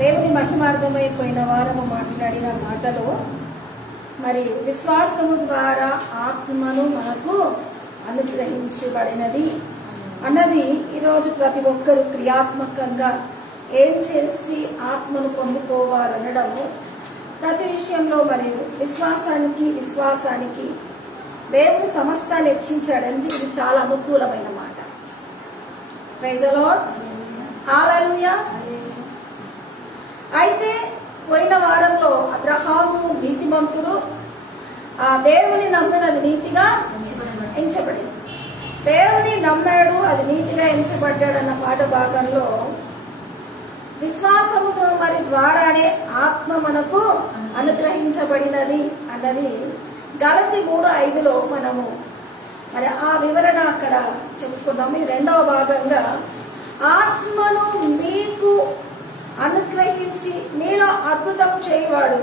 దేవుని మహిమార్థమైపోయిన వారము మాట్లాడిన మాటలో మరి విశ్వాసము ద్వారా ఆత్మను మనకు అనుగ్రహించబడినది అన్నది ఈరోజు ప్రతి ఒక్కరూ క్రియాత్మకంగా ఏం చేసి ఆత్మను పొందుకోవాలనడము ప్రతి విషయంలో మరి విశ్వాసానికి దేవుని సమస్తాన్ని హెచ్చించాడంటే ఇది చాలా అనుకూలమైన మాట. ప్రైజ్ ది లార్డ్, హల్లెలూయా. అయితే పోయిన వారంలో అబ్రహాము నీతిమంతుడు, ఆ దేవుని నమ్మినది నీతిగా ఎంచబడింది. దేవుని నమ్మాడు, అది నీతిగా ఎంచబడ్డాడన్న పాట భాగంలో విశ్వాసముతో మరి ద్వారానే ఆత్మ మనకు అనుగ్రహించబడినది అన్నది గలతీ 3:5 మనము మరి ఆ వివరణ అక్కడ చెప్పుకున్నాము. ఈ రెండవ భాగంగా ఆత్మను మీకు అనుగ్రహించి మీలో అద్భుతం చేయవాడు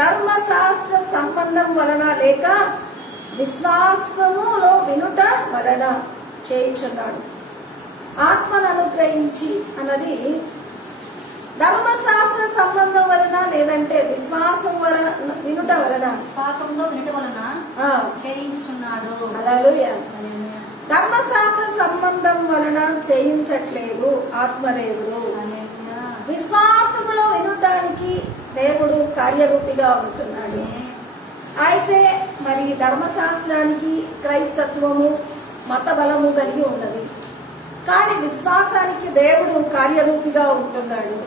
ధర్మశాస్త్ర సంబంధం వలన లేక విశ్వాసములో వినుట వలన చేయుచున్నాడు. ఆత్మను అనుగ్రహించి అన్నది ధర్మశాస్త్ర సంబంధం వలన లేదంటే విశ్వాసం వలన వినుట వలన చేయించుచున్నాడు. హల్లెలూయా. ధర్మశాస్త్ర సంబంధం వలన చేయించట్లేదు ఆత్మదేవుడు. విశ్వాసములో వినటానికి దేవుడు కార్యరూపిగా ఉంటున్నాడు. అయితే మరి ధర్మశాస్త్రానికి క్రైస్తత్వము మత బలము కలిగి ఉన్నది, కానీ విశ్వాసానికి దేవుడు కార్యరూపిగా ఉంటున్నాడు.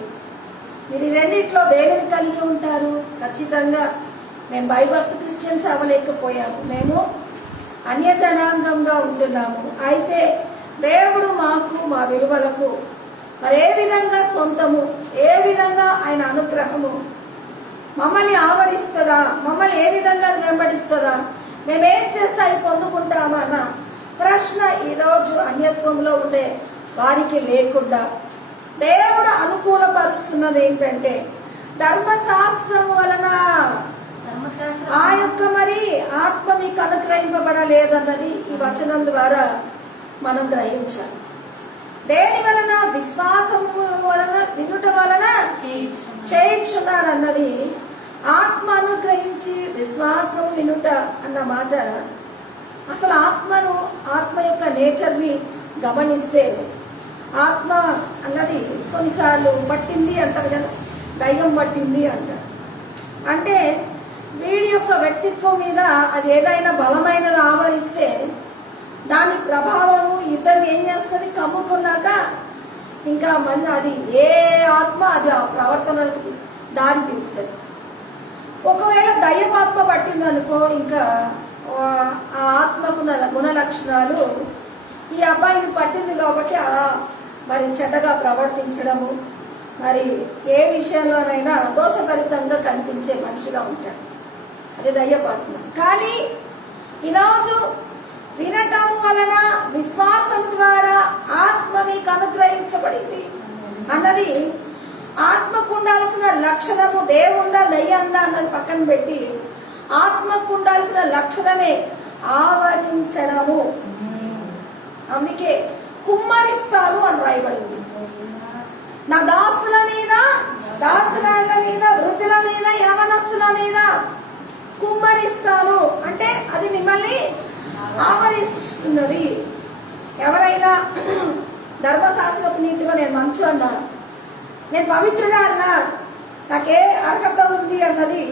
మీరు రెండిట్లో దేవుని కలిగి ఉంటారు. ఖచ్చితంగా మేము భయభక్తి క్రిస్టియన్స్ అవ్వలేకపోయాము, మేము అన్యజనాంగంగా ఉంటున్నాము. అయితే దేవుడు మాకు మా విలువలకు మరి ఏ విధంగా సొంతము, ఏ విధంగా ఆయన అనుగ్రహము మమ్మల్ని ఆవరిస్తుందా, మమ్మల్ని ఏ విధంగా వెంబడిస్తుందా, మేమేం చేస్తే అవి పొందుకుంటామా అన్న ప్రశ్న ఈరోజు అన్యత్వంలో ఉండే వారికి లేకుండా దేవుడు అనుకూలపరుస్తున్నది ఏంటంటే ధర్మశాస్త్రం వలన ఆ యొక్క మరి ఆత్మ మీకు అనుగ్రహింపబడలేదన్నది ఈ వచనం ద్వారా మనం గ్రహించాలి. దేని వలన? విశ్వాసం వలన వినుట వలన చేయించున్నాడు అన్నది. ఆత్మ అనుగ్రహించి విశ్వాసం వినుట అన్న మాట అసలు ఆత్మ యొక్క నేచర్ని గమనిస్తే ఆత్మ అన్నది కొన్నిసార్లు పట్టింది అంటారు కదా, దైవం పట్టింది అంటారు. అంటే వీడి యొక్క వ్యక్తిత్వం మీద అది ఏదైనా బలమైనది ఆవరిస్తే దాని ప్రభావము ఇతరులు ఏం చేస్తుంది, కమ్ముకున్నాక ఇంకా మంది అది ఏ ఆత్మ అది ఆ ప్రవర్తనలకు దారి తీస్తుంది. ఒకవేళ దైవాత్మ పట్టిందనుకో, ఇంకా ఆ ఆత్మకు గుణ లక్షణాలు ఈ అబ్బాయిని పట్టింది కాబట్టి అలా మరి చెడ్డగా ప్రవర్తించడము, మరి ఏ విషయంలోనైనా దోషభరితంగా కనిపించే మనిషిగా ఉంటాడు. అది దయ్యపాత్మ. కానీ ఈరోజు వినటం వలన విశ్వాసం ద్వారా ఆత్మ మీకు అనుగ్రహించబడింది అన్నది. ఆత్మకు ఉండాల్సిన లక్షణము దేవుందా దయ్యందా అన్నది పక్కన పెట్టి ఆత్మకు ఉండాల్సిన లక్షణమే ఆవరించడము. అందుకే కుమ్మరిస్తాను అని రాయబడింది. నా దాసుల మీద, దాసురాళ్ళ మీద, వృద్ధుల మీద, యవనస్తుల మీద కుమ్మరిస్తాను అంటే అది మిమ్మల్ని ఆవరిస్తున్నది. ఎవరైనా ధర్మశాస్త్రపు నీతిలో నేను మంచు అన్నా, నేను పవిత్రుడా అన్నా, నాకే అర్హత ఉంది అన్నది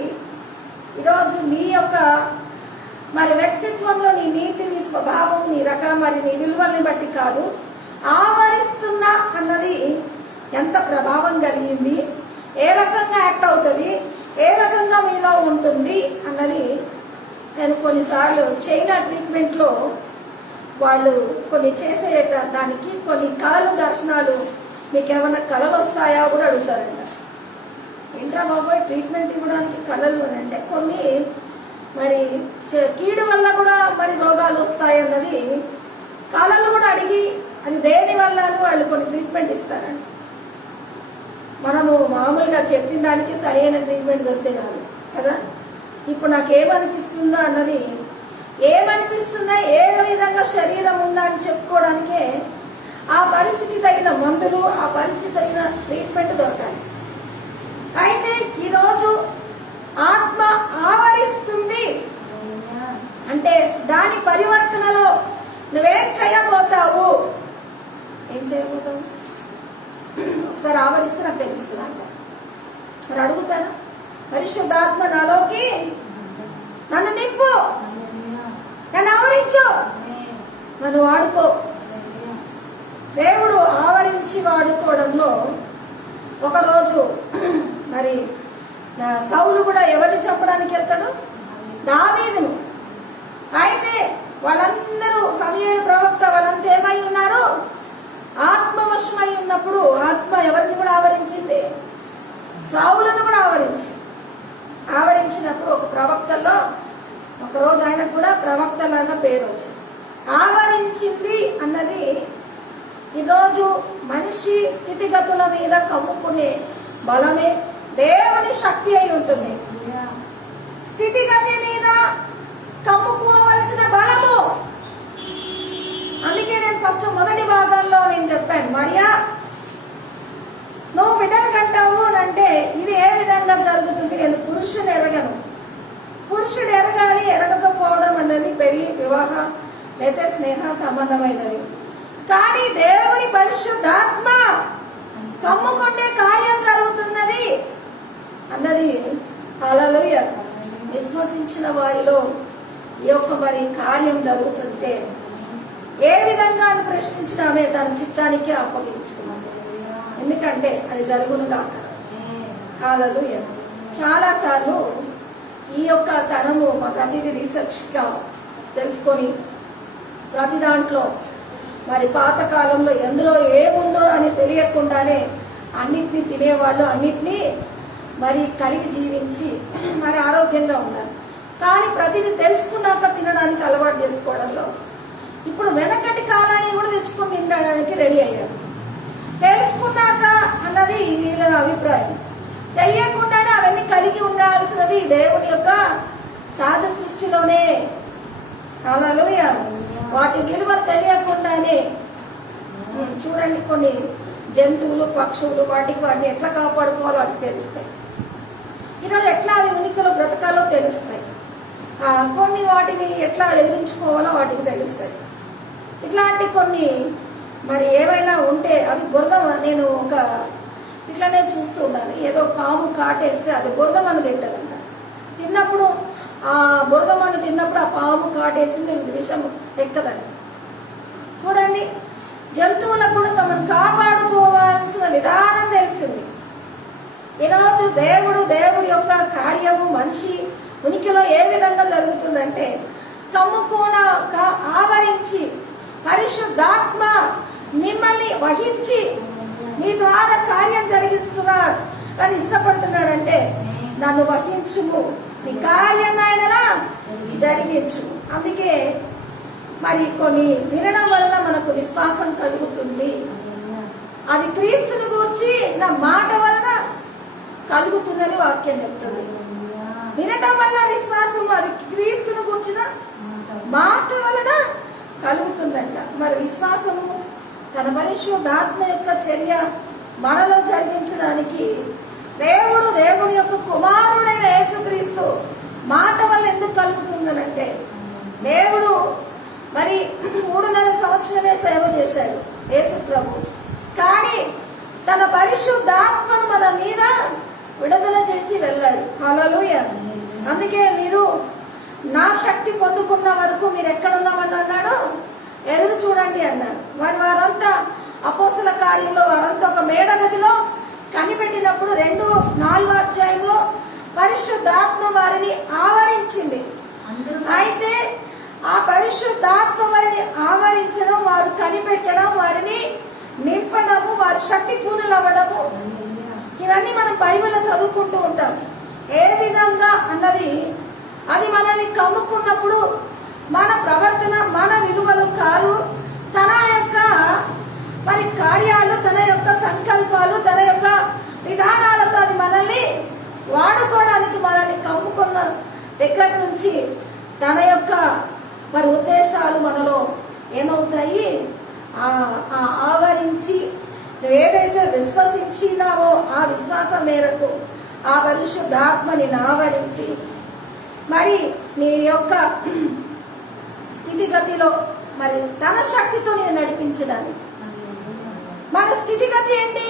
ఈరోజు నీ యొక్క మరి వ్యక్తిత్వంలో నీ నీతి, నీ స్వభావం, నీ రకం, మరి నీ విలువల్ని బట్టి కాదు. ఆవరిస్తున్నా అన్నది ఎంత ప్రభావం కలిగింది, ఏ రకంగా యాక్ట్ అవుతుంది, ఏ రకంగా మీలో ఉంటుంది అన్నది. నేను కొన్నిసార్లు చైనా ట్రీట్మెంట్లో వాళ్ళు కొన్ని చేసే దానికి కొన్ని కళలు, దర్శనాలు, మీకు ఏమైనా కళలు వస్తాయా కూడా అడుగుతారంట. ఏంటా బాబోయ్ ట్రీట్మెంట్ ఇవ్వడానికి కళలు అని అంటే కొన్ని మరి కీడు వల్ల కూడా మరి రోగాలు వస్తాయన్నది కళలు కూడా అడిగి అది దేని వల్ల అని వాళ్ళు కొన్ని ట్రీట్మెంట్ ఇస్తారండి. మనము మామూలుగా చెప్పిన దానికి సరైన ట్రీట్మెంట్ దొరికితే కాదు కదా. ఇప్పుడు నాకు ఏమనిపిస్తుందో అన్నది, ఏమనిపిస్తుందా, ఏ విధంగా శరీరం ఉందా అని చెప్పుకోవడానికే ఆ పరిస్థితి తగిన మందులు, ఆ పరిస్థితి తగిన ట్రీట్మెంట్ దొరకాలి. అయితే ఈరోజు ఆత్మ ఆవరిస్తుంది అంటే దాని పరివర్తనలో నువ్వేం చేయబోతావు? ఏం చేయబోతావు? ఒకసారి ఆవరిస్తే నాకు తెలుస్తుంది అంట. మరి అడుగుతారా? పరిశుద్ధాత్మ నాలోకి నన్ను నింపు, నన్ను ఆవరించు, నన్ను వాడుకో. దేవుడు ఆవరించి వాడుకోవడంలో ఒకరోజు మరి సౌలు కూడా ఎవరిని చెప్పడానికి వెళ్తాడు? దావీదును. అయితే వాళ్ళందరూ సమూయేలు ప్రవక్త వాళ్ళంతా ఏమై ఉన్నారు? ఆత్మవశమై ఉన్నప్పుడు ఆత్మ ఎవరిని కూడా ఆవరించింది? సౌలును కూడా ఆవరించినప్పుడు ఒక ప్రవక్తలో ఒకరోజు ఆయనకు కూడా ప్రవక్తలాగా పేరు వచ్చింది. ఆవరించింది అన్నది ఈరోజు మనిషి స్థితిగతుల మీద కమ్ముకునే బలమే దేవుని శక్తి అయి ఉంటుంది. స్థితిగతి మీద కమ్ముకోవలసిన బలము. అందుకే నేను ఫస్ట్ మొదటి భాగంలో నేను చెప్పాను, మరియా నువ్వు బిడ్డను కంటావు అని అంటే ఇది ఏ విధంగా జరుగుతుంది? నేను పురుషుని ఎరగను. పురుషుడు ఎరగాలి, ఎరగకపోవడం అన్నది పెళ్లి, వివాహం లేదా స్నేహ సంబంధమైనది. కానీ దేవుని పరిశుద్ధాత్మ కమ్ముకుంటే కార్యం జరుగుతున్నది అన్నది హల్లెలూయా. విశ్వసించిన వారిలో ఈ యొక్క మరి కార్యం జరుగుతుంటే ఏ విధంగా అని ప్రశ్నించిన ఆమె తన చిత్తానికి అప్పగించుకున్నాను. ఎందుకంటే అది జరుగునుగా. హల్లెలూయా. చాలా సార్లు ఈ యొక్క తనము మా ప్రతిదీ రీసెర్చ్గా తెలుసుకొని ప్రతి దాంట్లో మరి పాతకాలంలో ఎందులో ఏముందో అని తెలియకుండానే అన్నిటినీ తినేవాళ్ళు, అన్నిటినీ మరి కలిగి జీవించి మరి ఆరోగ్యంగా ఉన్నారు. కానీ ప్రతిదీ తెలుసుకున్నాక తినడానికి అలవాటు చేసుకోవడంలో ఇప్పుడు వెనకటి కాలాన్ని కూడా తెచ్చుకొని తినడానికి రెడీ అయ్యారు. తెలుసుకున్నాక అన్నది వీళ్ళ అభిప్రాయం. తెలియకుండానే అవన్నీ కలిగి ఉండాల్సినది దేవుని యొక్క సహజ సృష్టిలోనే. హల్లెలూయా. వాటి విలువ తెలియకుండానే చూడండి, కొన్ని జంతువులు, పక్షులు వాటిని ఎట్లా కాపాడుకోవాలో వాటికి తెలుస్తాయి. ఈరోజు ఎట్లా అవి ఉనికిలో బ్రతకాలో తెలుస్తాయి. కొన్ని వాటిని ఎట్లా ఎదిరించుకోవాలో వాటికి తెలుస్తాయి. ఇట్లాంటి కొన్ని మరి ఏవైనా ఉంటే అవి బురద, నేను ఒక ఇట్లానే చూస్తూ ఉండాలి. ఏదో పాము కాటేస్తే అది బురదమని తింటదంట. తిన్నప్పుడు ఆ బురదమని తిన్నప్పుడు ఆ పాము కాటేసింది విషం ఎక్కదని. చూడండి, జంతువులకు కూడా తమను కాపాడుకోవాల్సిన విధానం తెలిసింది. ఈరోజు దేవుడి యొక్క కార్యము మనిషి ఉనికిలో ఏ విధంగా జరుగుతుందంటే కమ్ముకోన ఆవరించి పరిశుద్ధాత్మ మిమ్మల్ని వహించి మీ ద్వారా కార్యం జరిగిస్తున్నాడు అని ఇష్టపడుతున్నాడంటే నన్ను వహించుము, నీ కార్యం ఆయనలా జరిగించు. అందుకే మరి కొన్ని వినడం వలన మనకు విశ్వాసం కలుగుతుంది. అది క్రీస్తుని గూర్చి నా మాట వలన కలుగుతుందని వాక్యం చెప్తుంది. వినటం వల్ల విశ్వాసం, అది క్రీస్తుని గూర్చిన మాట వలన కలుగుతుందంట. మరి విశ్వాసము తన పరిశుద్ధాత్మ యొక్క చర్య మనలో జరిగించడానికి దేవుని యొక్క కుమారుడైన యేసుక్రీస్తు మాట వల్ల ఎందుకు కలుగుతుందనంటే దేవుడు మరి 3.5 సంవత్సరమే సేవ చేశాడు యేసు ప్రభు. కానీ తన పరిశుద్ధాత్మను మన మీద విడుదల చేసి వెళ్ళాడు. హల్లెలూయా. అందుకే మీరు నా శక్తి పొందుకున్న వరకు మీరు ఎక్కడున్నామని అన్నాడు, ఎదురు చూడండి అన్నాడు. మరి వారంతా అపోస్తల కార్యంలో వారంతా ఒక మేడగదిలో కనిపెట్టినప్పుడు 2:4 అధ్యాయంలో పరిశుద్ధాత్మ వారిని ఆవరించింది. అయితే ఆ పరిశుద్ధాత్మ వారిని ఆవరించడం, వారు కనిపెట్టడం, వారిని నింపడము, వారి శక్తి పూర్ణులవ్వడము, ఇవన్నీ మనం బైబిల్లో చదువుకుంటూ ఉంటాం. ఏ విధంగా అన్నది అది మనల్ని కమ్ముకున్నప్పుడు మన ప్రవర్తన, మన విలువలు కాదు, తన యొక్క మరి కార్యాలు, తన యొక్క సంకల్పాలు, తన యొక్క విధానాలతో అది మనల్ని వాడుకోవడానికి మనల్ని కమ్ముకున్న దగ్గర నుంచి తన యొక్క మరి ఉద్దేశాలు మనలో ఏమవుతాయి? ఆవరించి నువ్వేదైతే విశ్వసించినావో ఆ విశ్వాసం మేరకు ఆ పరిశుద్ధాత్మని ఆవరించి మరి నీ యొక్క స్థితిగతిలో మరి తన శక్తితో నేను నడిపించడానికి. మన స్థితిగతి ఏంటి?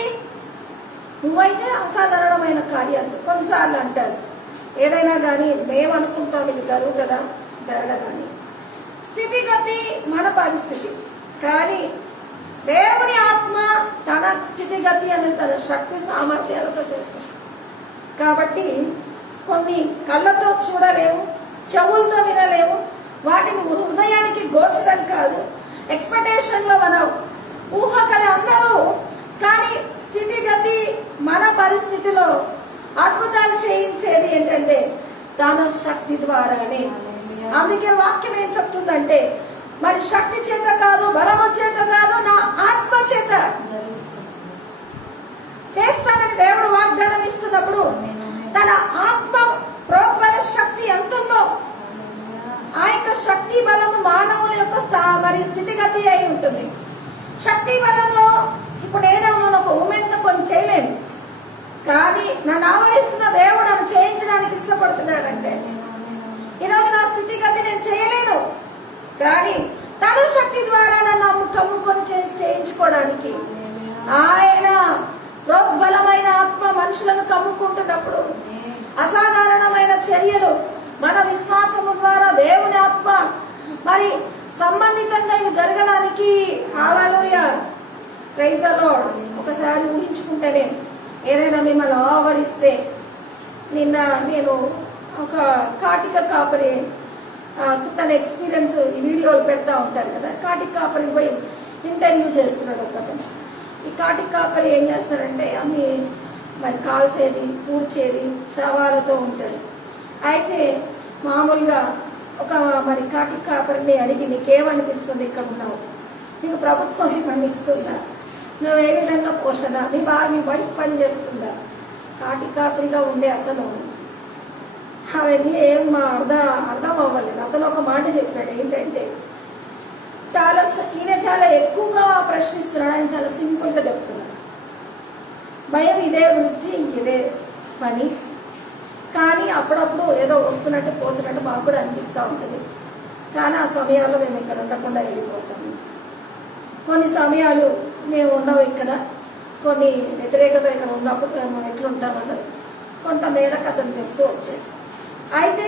నువ్వైతే అసాధారణమైన కార్యాలు కొన్నిసార్లు అంటారు, ఏదైనా కానీ మేమనుకుంటాం ఇది జరుగుతుందా జరగదని. స్థితిగతి మన పరిస్థితి, కానీ దేవుని ఆత్మ తన స్థితిగతి అనే తన శక్తి సామర్థ్యాలతో చేస్తుంది. కాబట్టి కొన్ని కళ్ళతో చూడలేము, చెవులతో వినలేము, వాటిని హృదయానికి గోచరం కాదు, ఎక్స్పెక్టేషన్ లో మనం ఊహ కదా అందరూ. కానీ స్థితిగతి మన పరిస్థితిలో అద్భుతాలు చేయించేది ఏంటంటే తన శక్తి ద్వారానే. అందుకే వాక్యం ఏం చెప్తుందంటే మరి శక్తి చేత కాదు, బలము చేత కాదు, నా ఆత్మ చేత చేస్తానని దేవుడు వాగ్దానం ఇస్తున్నప్పుడు తన ఆత్మ ప్రోగ్బల శక్తి ఎంతుందో ఆ యొక్క శక్తి బలము మానవుల యొక్క మరి స్థితిగతి అయి ఉంటుంది. శక్తి బలంలో ఇప్పుడు నేను ఒక ఉమెన్తో కొన్ని చేయలేను, కానీ నన్ను ఆవరిస్తున్న దేవుడు నన్ను చేయించడానికి ఇష్టపడుతున్నాడంటే ఈరోజు నా స్థితిగతి నేను చేయలేను, కానీ తన శక్తి ద్వారా నన్ను కమ్ముకొని చేయించుకోవడానికి ఆయన ప్రోగ్బలమైన ఆత్మ మనుషులను కమ్ముకుంటున్నప్పుడు అసాధారణమైన చర్యలు మన విశ్వాసము ద్వారా దేవుని ఆత్మ మరి సంబంధితంగా ఇవి జరగడానికి హల్లెలూయా ప్రైజ్ ది లార్డ్. ఒకసారి ఊహించుకుంటేనే ఏదైనా మిమ్మల్ని ఆవరిస్తే, నిన్న నేను ఒక కాటిక కాపరి తన ఎక్స్పీరియన్స్ ఈ వీడియోలు పెడతా ఉంటారు కదా, కాటిక కాపరికి పోయి ఇంటర్వ్యూ చేస్తున్నాడు ఒకతను. ఈ కాటిక కాపరి ఏం చేస్తాడంటే అన్ని మరి కాల్చేది పూడ్చేది శవాలతో ఉంటాడు. అయితే మామూలుగా ఒక మరి కాటిక కాపరిని అడిగి నీకేమనిపిస్తుంది ఇక్కడ ఉన్నావు, నీకు ప్రభుత్వం ఏమని ఇస్తుందా, నువ్వు ఏ విధంగా పోషణ, మీ వైఫ్ పని చేస్తుందా? కాటిక కాపరిగా ఉండే అతను అవన్నీ ఏం అర్థం అవ్వలేదు. అతను ఒక మాట చెప్పాడు ఏంటంటే ఈయన చాలా ఎక్కువగా ప్రశ్నిస్తున్నాడు, ఆయన చాలా సింపుల్ గా చెప్తున్నాడు. భయం ఇదే వృత్తి, ఇంకిదే పని, కానీ అప్పుడప్పుడు ఏదో వస్తున్నట్టు పోతున్నట్టు మాకు కూడా అనిపిస్తూ ఉంటుంది. కానీ ఆ సమయాల్లో మేము ఇక్కడ ఉండకుండా వెళ్ళిపోతాము. కొన్ని సమయాలు మేము ఉన్నాం ఇక్కడ, కొన్ని వ్యతిరేకత ఇక్కడ ఉన్నప్పుడు మేము ఎట్లుంటామన్నది కొంత మేరకు అతను చెప్తూ వచ్చాయి. అయితే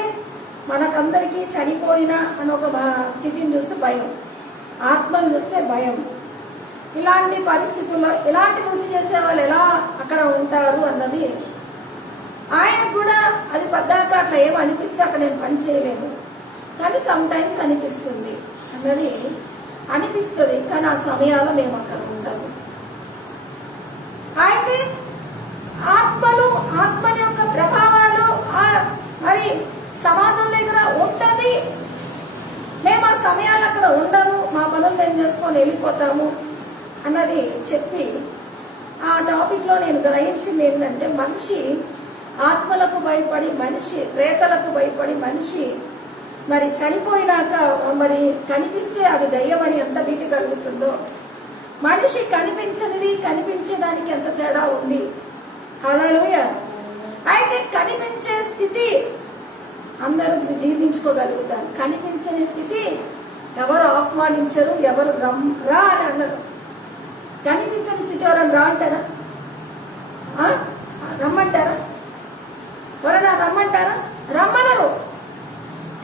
మనకందరికీ చనిపోయిన అని ఒక స్థితిని చూస్తే భయం, ఆత్మను చూస్తే భయం. ఇలాంటి పరిస్థితుల్లో ఇలాంటి వృత్తి చేసే వాళ్ళు ఎలా అక్కడ ఉంటారు అన్నది ఆయన కూడా అది పద్దాక అట్లా ఏమో అనిపిస్తే అక్కడ నేను పని చేయలేను, కానీ సమ్ టైమ్స్ అనిపిస్తుంది అన్నది అనిపిస్తుంది. కానీ ఆ సమయాల్లో మేము అక్కడ ఉంటాము. అయితే ఆత్మని యొక్క ప్రభావాలు మరి సమాజం దగ్గర ఉంటుంది. మేము ఆ సమయాలు అక్కడ ఉండము, మా పనులు మేము చేసుకొని వెళ్ళిపోతాము అన్నది చెప్పి ఆ టాపిక్లో నేను గ్రహించింది ఏంటంటే మనిషి ఆత్మలకు భయపడి, మనిషి ప్రేతలకు భయపడి, మనిషి మరి చనిపోయినాక మరి కనిపిస్తే అది దయ్యమని ఎంత భీతి కలుగుతుందో, మనిషి కనిపించనిది కనిపించేదానికి ఎంత తేడా ఉంది. హల్లెలూయా. అయితే కనిపించే స్థితి అందరూ జీర్ణించుకోగలుగుతారు, కనిపించని స్థితి ఎవరు ఆహ్వానించరు, ఎవరు రా అని అన్నారు. కనిపించని స్థితి ఎవరైనా రా అంటారా? రమ్మంటారా? ఎవరైనా రమ్మంటారా? రమ్మనరు.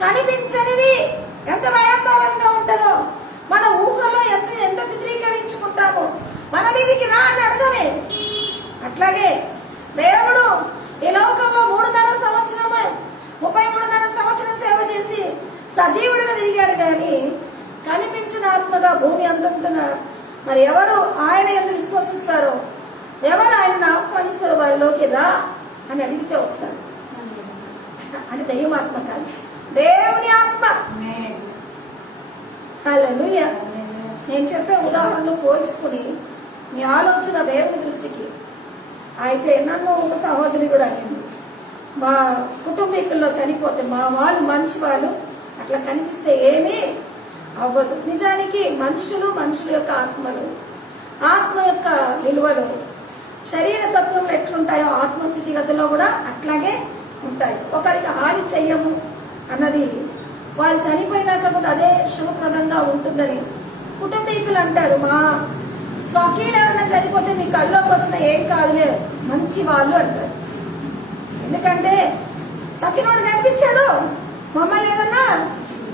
కనిపించనిది ఎంత భయాందోళనగా ఉంటుందో, మన ఊహలో ఎంత చిత్రీకరించుకుంటామో, మన మీదికి రా అని అడగమే. అట్లాగే దేవుడు ఈ లోకంలో 3.5 సంవత్సరమే 33.5 సంవత్సరం సేవ చేసి సజీవుడిగా తిరిగాడు, కానీ కనిపించిన ఆత్మగా భూమి అంతంతన మరి ఎవరు ఆయన ఎందుకు విశ్వసిస్తారో, ఎవరు ఆయనను ఆహ్వానిస్తారో వారిలోకి రా అని అడిగితే వస్తాడు. అది దైవాత్మ కాదు, దేవుని ఆత్మ. హల్లెలూయా. నేను చెప్పే ఉదాహరణలు పోల్చుకుని మీ ఆలోచన దేవుని దృష్టికి. అయితే నన్ను ఒక సహోదరి కూడా అడిగింది, మా కుటుంబీకుల్లో చనిపోతే మా వాళ్ళు మంచి వాళ్ళు అట్లా కనిపిస్తే ఏమి అవ్వదు. నిజానికి మనుషుల యొక్క ఆత్మలు, ఆత్మ యొక్క విలువలు శరీర తత్వం ఎట్లుంటాయో ఆత్మస్థితిగతిలో కూడా అట్లాగే ఉంటాయి. ఒకరికి హాని చెయ్యము అన్నది వాళ్ళు చనిపోయినాక కూడా అదే శుభప్రదంగా ఉంటుందని కుటుంబీకులు అంటారు. మా స్వకీయులు ఎవరైనా చనిపోతే మీ కల్లోకి వచ్చిన ఏం కాదులే మంచి వాళ్ళు అంటారు. ఎందుకంటే సచినుడు కనిపించాడు మమ్మల్ని ఏదన్నా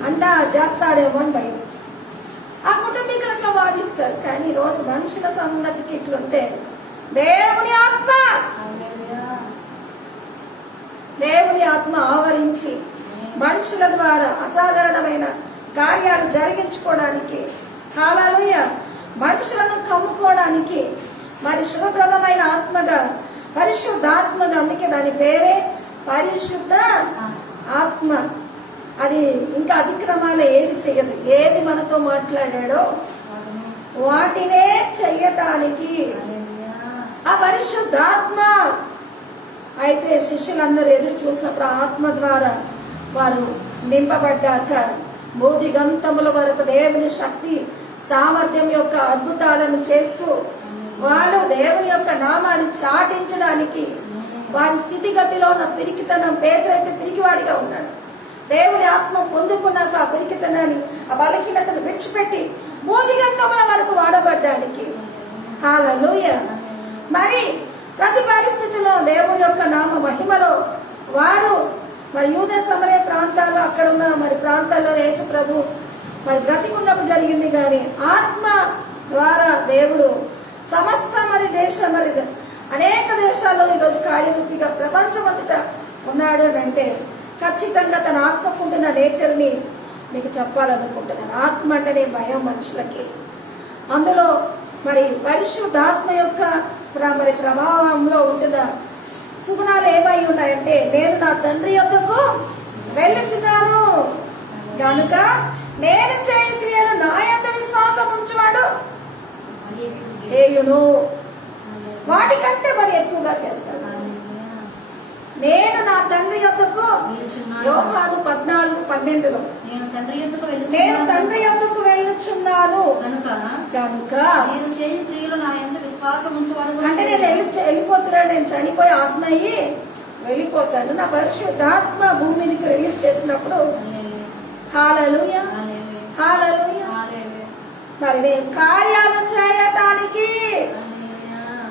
అంటా చేస్తాడేమో అని భయం. ఆ కుటుంబీకులు అట్లా వాదిస్తారు. కానీ ఈరోజు మనుషుల సంగతికి ఇట్లుంటే దేవుని ఆత్మ ఆవరించి మనుషుల ద్వారా అసాధారణమైన కార్యాలు జరిగించుకోవడానికి, హల్లెలూయా, మనుషులను కమ్ముకోవడానికి మరి శుభప్రదమైన ఆత్మగా, పరిశుద్ధాత్మగా, అందుకే దాని పేరే పరిశుద్ధ ఆత్మ. అది ఇంకా అతిక్రమాలు ఏది చెయ్యదు. ఏది మనతో మాట్లాడాడో వాటినే చెయ్యటానికి ఆ పరిశుద్ధాత్మ. అయితే శిష్యులందరూ ఎదురు చూసినప్పుడు ఆ ఆత్మ ద్వారా వారు నింపబడ్డాక బోధిగంతముల వరకు దేవుని శక్తి సామర్థ్యం యొక్క అద్భుతాలను చేస్తూ వాళ్ళు దేవుని యొక్క నామాన్ని చాటించడానికి వారి స్థితిగతిలో ఉన్న పిరికితనం, పేదరైతే పిరికివాడిగా ఉన్నాడు. దేవుని ఆత్మ పొందుకున్నాక ఆ పిరికితనాన్ని, ఆ బలహీనతను విడిచిపెట్టి బోధిగంతముల వరకు వాడబడ్డానికి. హల్లెలూయా. మరి ప్రతి పరిస్థితిలో దేవుని యొక్క నామ మహిమలో వారు మరి యూద సమరయ ప్రాంతాల్లో అక్కడ ఉన్న మరి ప్రాంతాల్లో యేసు ప్రభు మరి బ్రతికున్నప్పుడు జరిగింది. కానీ ఆత్మ ద్వారా దేవుడు సమస్త మరి దేశం మరి అనేక దేశాల్లో ఈరోజు కార్యరూపిగా ప్రపంచమంతటా ఉన్నాడు అని అంటే ఖచ్చితంగా తన ఆత్మకుంటున్న నేచర్ని మీకు చెప్పాలనుకుంటున్నాను. ఆత్మ అంటేనే భయం మనుషులకి. అందులో మరి పరిశుద్ధాత్మ యొక్క మరి ప్రభావంలో ఉంటున్న సుగుణాలు ఏమై ఉన్నాయంటే, నేను నా తండ్రి యొద్దకు వెళ్ళుచున్నాను కనుక నేను చేయు క్రియలు నా యందు విశ్వాసం ఉంచువాడు చేయును, వాటికంటే మరి ఎక్కువగా చేస్తాడు. నేను నా తండ్రి యొద్దకు, యోహాను 14:12 నేను తండ్రి యొద్దకు వెళ్ళుచున్నాను కనుక నేను చేయు క్రియలు నా యందు విశ్వాసం ఉంచువాడు. అంటే నేను వెళ్ళిపోతున్నాను, నేను చనిపోయి ఆత్మ అయ్యి వెళ్ళిపోతాను. నా పరిశుద్ధాత్మ భూమి మీదకి రిలీజ్ చేసినప్పుడు హల్లెలూయా, హల్లెలూయా. మరి నేను కార్యాలు చేయటానికి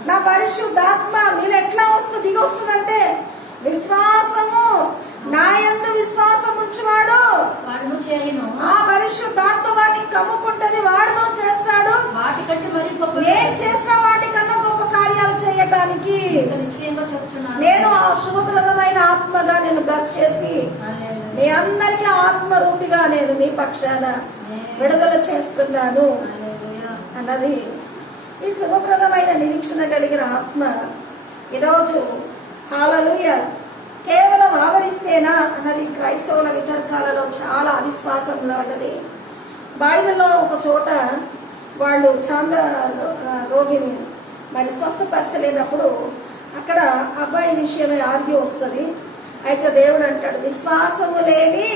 నా పరిశుద్ధాత్మ మీరు ఎట్లా వస్తుంది, దిగి వస్తుందంటే విశ్వాసము, నా యందు విశ్వాసం ఉంచువాడు వాడును చేయను. ఆ పరిశుద్ధాత్మ వాటిని కమ్ముకుంటది, వాడును చేస్తాడు. వాటికంటే మరి గొప్ప, ఏం చేసిన వాటికన్నా గొప్ప కార్యాలు చేయటానికి నిశ్చయంగా చెప్తున్నాను. నేను ఆ శుభప్రదమైన ఆత్మగా నేను బ్లెస్ చేసి మీ అందరికీ ఆత్మరూపిగా నేను మీ పక్షాన విడుదల చేస్తున్నాను అన్నది ఈ శుభప్రదమైన నిరీక్షణ కలిగిన ఆత్మ. ఈరోజు హల్లెలూయా కేవలం ఆవరిస్తేనా అన్నది క్రైస్తవుల వితర్కాలలో చాలా అవిశ్వాసంలో ఉన్నది. బైబిల్లో ఒక చోట వాళ్ళు చాంద రోగిని మరి స్వస్థపరచలేనప్పుడు అక్కడ అబ్బాయి విషయమే ఆర్గ్యూ వస్తుంది. అయితే దేవుడు అంటాడు, విశ్వాసము లేని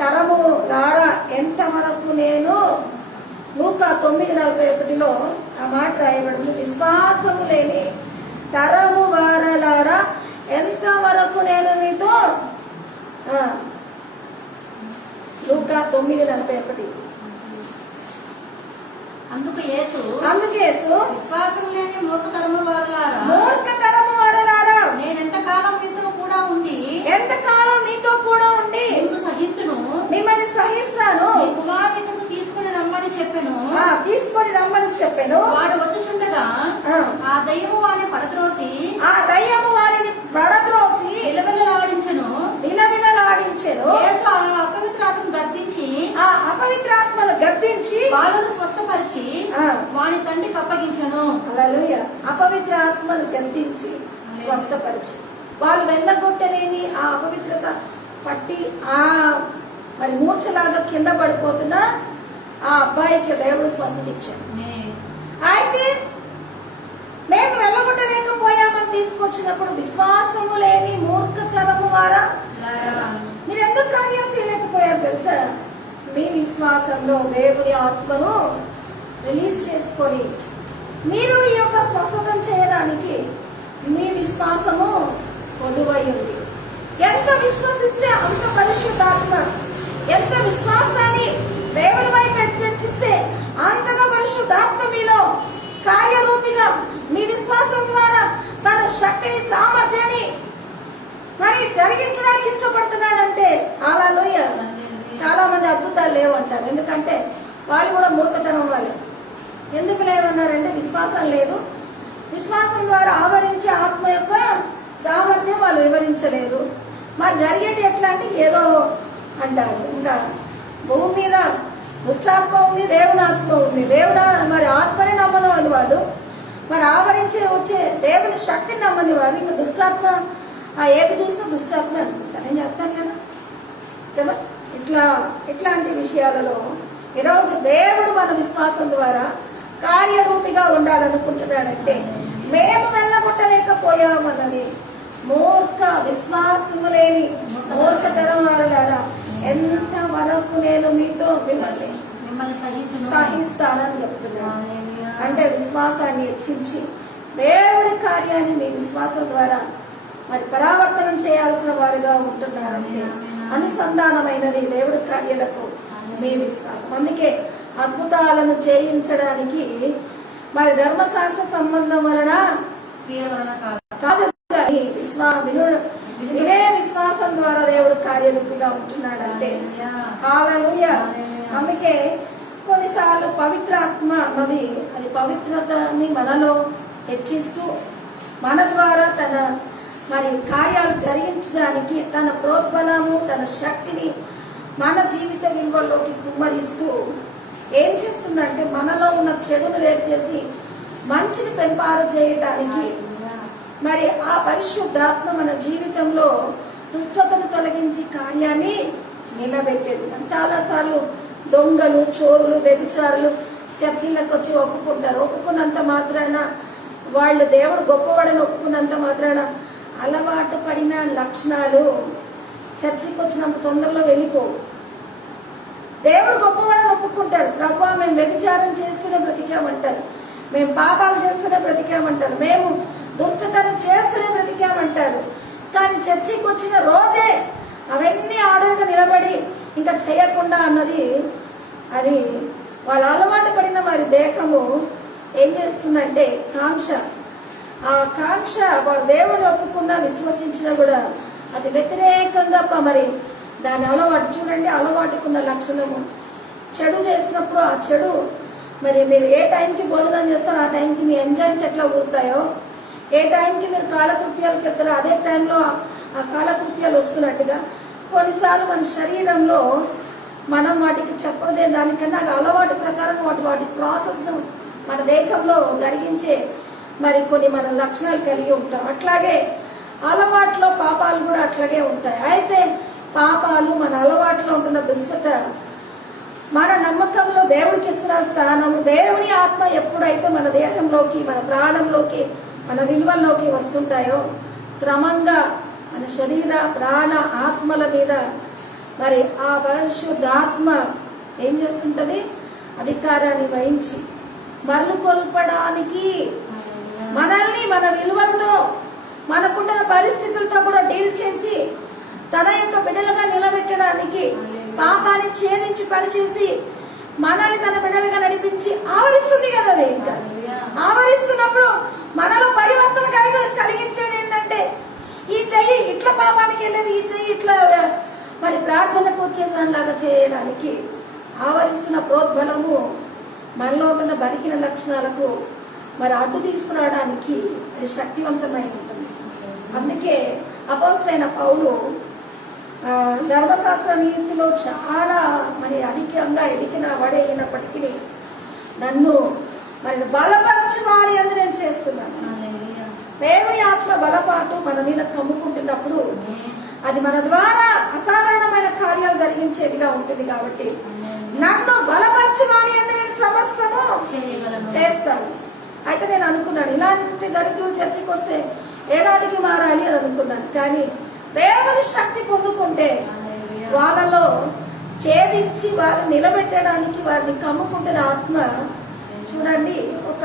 తరము రారా ఎంతవరకు నేను, లూకా 9:41 ఆ మాట రాయబడింది. విశ్వాసము లేని తరము వారలారా ఎంతవరకు నేను మీతో, లూకా 9:41. అందుకు యేసు విశ్వాసం లేని మూర్ఖతరము వారలారా నేను ఎంతకాలం మీతో కూడా ఉండి మిమ్మల్ని సహిస్తాను. కుమారుని తీసుకుని రమ్మని చెప్పాను. వాడు వచ్చుచుండగా ఆ దయ్యము వాడిని పడద్రోసి విలవిలలాడించెను. యేసు ఆ అపవిత్రాత్మను గద్దించి వాళ్ళను స్వస్థపరిచి వాని తండ్రికి అప్పగించెను. హల్లెలూయా. అపవిత్ర ఆత్మను గద్దించి స్వస్థపరిచి వాళ్ళు వెళ్ళగొట్టలేని ఆ అపవిత్రత పట్టి ఆ మరి మూర్ఛలాగా కింద పడిపోతున్న ఆ అబ్బాయికి దేవుడు స్వస్థత ఇచ్చాడు. అయితే మేము వెళ్ళగొట్టలేకపోయామని తీసుకొచ్చినప్పుడు విశ్వాసము లేని మూర్ఖతరము వారా మీరు ఎందుకు కార్యం చేయలేకపోయారు తెలుసా? మీ విశ్వాసంలో దేవుని ఆత్మను రిలీజ్ చేసుకొని మీరు ఈ యొక్క స్వస్థతం చేయడానికి మీ విశ్వాసము పొదువై ఉంది. ఎంత విశ్వసిస్తే అంత పరిశుద్ధాత్మ, ఎంత విశ్వాసాన్ని దేవుని వైపు హెచ్చరిస్తే అంతగా పరిశుద్ధాత్మ మీలో కార్యరూపిగా మీ విశ్వాసం ద్వారా తన శక్తిని, సామర్థ్యాన్ని మరి జరిగించడానికి ఇష్టపడుతున్నాడంటే హల్లెలూయ. చాలా మంది అద్భుతాలు లేవంటారు, ఎందుకంటే వాళ్ళు కూడా మూర్ఖతనం వాళ్ళే. ఎందుకు లేవన్నారంటే విశ్వాసం లేదు. విశ్వాసం ద్వారా ఆవరించే ఆత్మ యొక్క సామర్థ్యం వాళ్ళు వివరించలేరు. మరి జరిగేది ఎట్లా అంటే ఏదో అంటారు. ఇంకా భూమి మీద దుష్టాత్మ ఉంది, దేవుని ఆత్మ ఉంది. దేవుడు మరి ఆత్మని నమ్మని వాళ్ళు వాళ్ళు, మరి ఆవరించి వచ్చే దేవుని శక్తిని నమ్మని వాళ్ళు. ఇంకా దుష్టాత్మ ఏది చూస్తే దుష్టాత్మ అనుకుంటాను. నేను చెప్తాను కదా. ఇట్లాంటి విషయాలలో ఈరోజు దేవుడు మన విశ్వాసం ద్వారా కార్యరూపిగా ఉండాలనుకుంటున్నాడంటే మేము వెళ్ళగొట్టలేకపోయామన్నది మూర్ఖ విశ్వాసము లేని మూర్ఖతరం వారలారా, ఎంత వరకు నేను మీతో మిమ్మల్ని సహిస్తానని చెప్తున్నాను. అంటే విశ్వాసాన్ని హెచ్చించి దేవుడి కార్యాన్ని మీ విశ్వాసం ద్వారా మరి పరావర్తనం చేయాల్సిన వారుగా ఉంటున్నారంటే అనుసంధానమైనది దేవుడి కార్యాలకు మీ విశ్వాసం. అందుకే అద్భుతాలను చేయించడానికి మరి ధర్మశాస్త్ర సంబంధం వలన కాదు, వినే విశ్వాసం ద్వారా దేవుడు కార్యరూపిగా ఉంటున్నాడంటే హల్లెలూయా. అందుకే కొన్నిసార్లు పవిత్రాత్మ అన్నది అది పవిత్రతని మనలో హెచ్చిస్తూ మన ద్వారా తన మరి కార్యాలు జరిగించడానికి తన ప్రోద్బలము, తన శక్తిని మన జీవిత విలువల్లోకి కుమ్మరిస్తూ ఏం చేస్తుందంటే మనలో ఉన్న చెడును వేరు చేసి మంచిని పెంపారు చేయటానికి మరి ఆ పరిశుద్ధాత్మ మన జీవితంలో దుష్టతను తొలగించి కార్యాన్ని నిలబెట్టేది. చాలా సార్లు దొంగలు, చోరులు, వ్యభిచారులు చర్చిలకు వచ్చి ఒప్పుకుంటారు. ఒప్పుకున్నంత మాత్రాన వాళ్ళు దేవుడు గొప్పవాడని ఒప్పుకున్నంత మాత్రాన అలవాటు పడిన లక్షణాలు చర్చికి వచ్చినంత తొందరలో వెళ్ళిపోవు. దేవుడు గొప్పవాడని ఒప్పుకుంటారు. ప్రభువా మేము వ్యభిచారం చేస్తూనే బ్రతికామంటారు, మేము పాపాలు చేస్తూనే బ్రతికామంటారు, మేము దుష్టతనం చేస్తూనే బ్రతికామంటారు. కానీ చర్చికి వచ్చిన రోజే అవన్నీ ఆర్డర్గా నిలబడి ఇంకా చేయకుండా అన్నది అది వాళ్ళ అలవాటు పడిన వారి దేహము ఏం చేస్తుందంటే కాంక్ష. ఆ కాంక్ష వారు దేవుడు ఒప్పుకున్నా విశ్వసించినా కూడా అది వ్యతిరేకంగా మరి దాని అలవాటు చూడండి. అలవాటుకున్న లక్షణము చెడు చేసినప్పుడు ఆ చెడు మరి మీరు ఏ టైంకి భోజనం చేస్తారో ఆ టైంకి మీ ఎంజాయ్స్ ఎట్లా ఊరుతాయో, ఏ టైంకి మీరు కాలకృత్యాలకు వెళ్తారో అదే టైంలో ఆ కాలకృత్యాలు వస్తున్నట్టుగా కొన్నిసార్లు మన శరీరంలో మనం వాటికి చెప్పదే దానికన్నా అలవాటు ప్రకారం వాటి ప్రాసెస్ మన దేహంలో జరిగించే మరి కొన్ని మన లక్షణాలు కలిగి ఉంటాం. అట్లాగే అలవాట్లో పాపాలు కూడా అట్లాగే ఉంటాయి. అయితే పాపాలు మన అలవాట్లో ఉంటున్న దుష్టత మన నమ్మకంలో దేవుడికి ఇస్తున్న స్థానము, దేవుని ఆత్మ ఎప్పుడైతే మన దేహంలోకి, మన ప్రాణంలోకి, మన విలువల్లోకి వస్తుంటాయో క్రమంగా మన శరీర, ప్రాణ, ఆత్మల మీద మరి ఆ పరిశుద్ధాత్మ ఏం చేస్తుంటది? అధికారాన్ని వహించి మరలు కొల్పడానికి మనల్ని మన విలువలతో, మనకున్న పరిస్థితులతో కూడా డీల్ చేసి తన యొక్క బిడ్డలుగా నిలబెట్టడానికి పాపాన్ని ఛేదించి పనిచేసి మనల్ని తన బిడ్డలుగా నడిపించి ఆవరిస్తుంది కదా. అది ఇంకా ఆవరిస్తున్నప్పుడు మనలో పరివర్తన కలిగించేది ఏంటంటే ఈ చెయ్యి ఇట్లా పాపానికి వెళ్ళేది, ఈ చెయ్యి ఇట్లా మరి ప్రార్థనకు వచ్చేదానిలాగా చేయడానికి ఆవరిస్తున్న ప్రోద్బలము మనలో ఉన్న బలికిన లక్షణాలకు మరి అడ్డు తీసుకురావడానికి అది శక్తివంతమై ఉంటుంది. అందుకే అపోస్తలుడైన పౌలు ధర్మశాస్త్ర నీతిలో చాలా మరి అధికంగా ఎదిగిన వాడైనప్పటికీ నన్ను మరి బలపరచువారి అందు నేను చేస్తున్నాను. దేవుని ఆత్మ బలపాటు మన మీద కమ్ముకుంటున్నప్పుడు అది మన ద్వారా అసాధారణమైన కార్యాలు జరిగించేదిగా ఉంటుంది. కాబట్టి నన్ను బలపరచువారి అందు నేను సమస్తము చేస్తాను. అయితే నేను అనుకున్నాను ఇలాంటి దరిద్రులు చర్చకి వస్తే ఏనాటికి మారాలి అని అనుకున్నాను. కానీ దేవుని శక్తి పొందుకుంటే వాళ్ళలో ఛేదించి వారిని నిలబెట్టడానికి వారిని కమ్ముకుంటున్న ఆత్మ. చూడండి, ఒక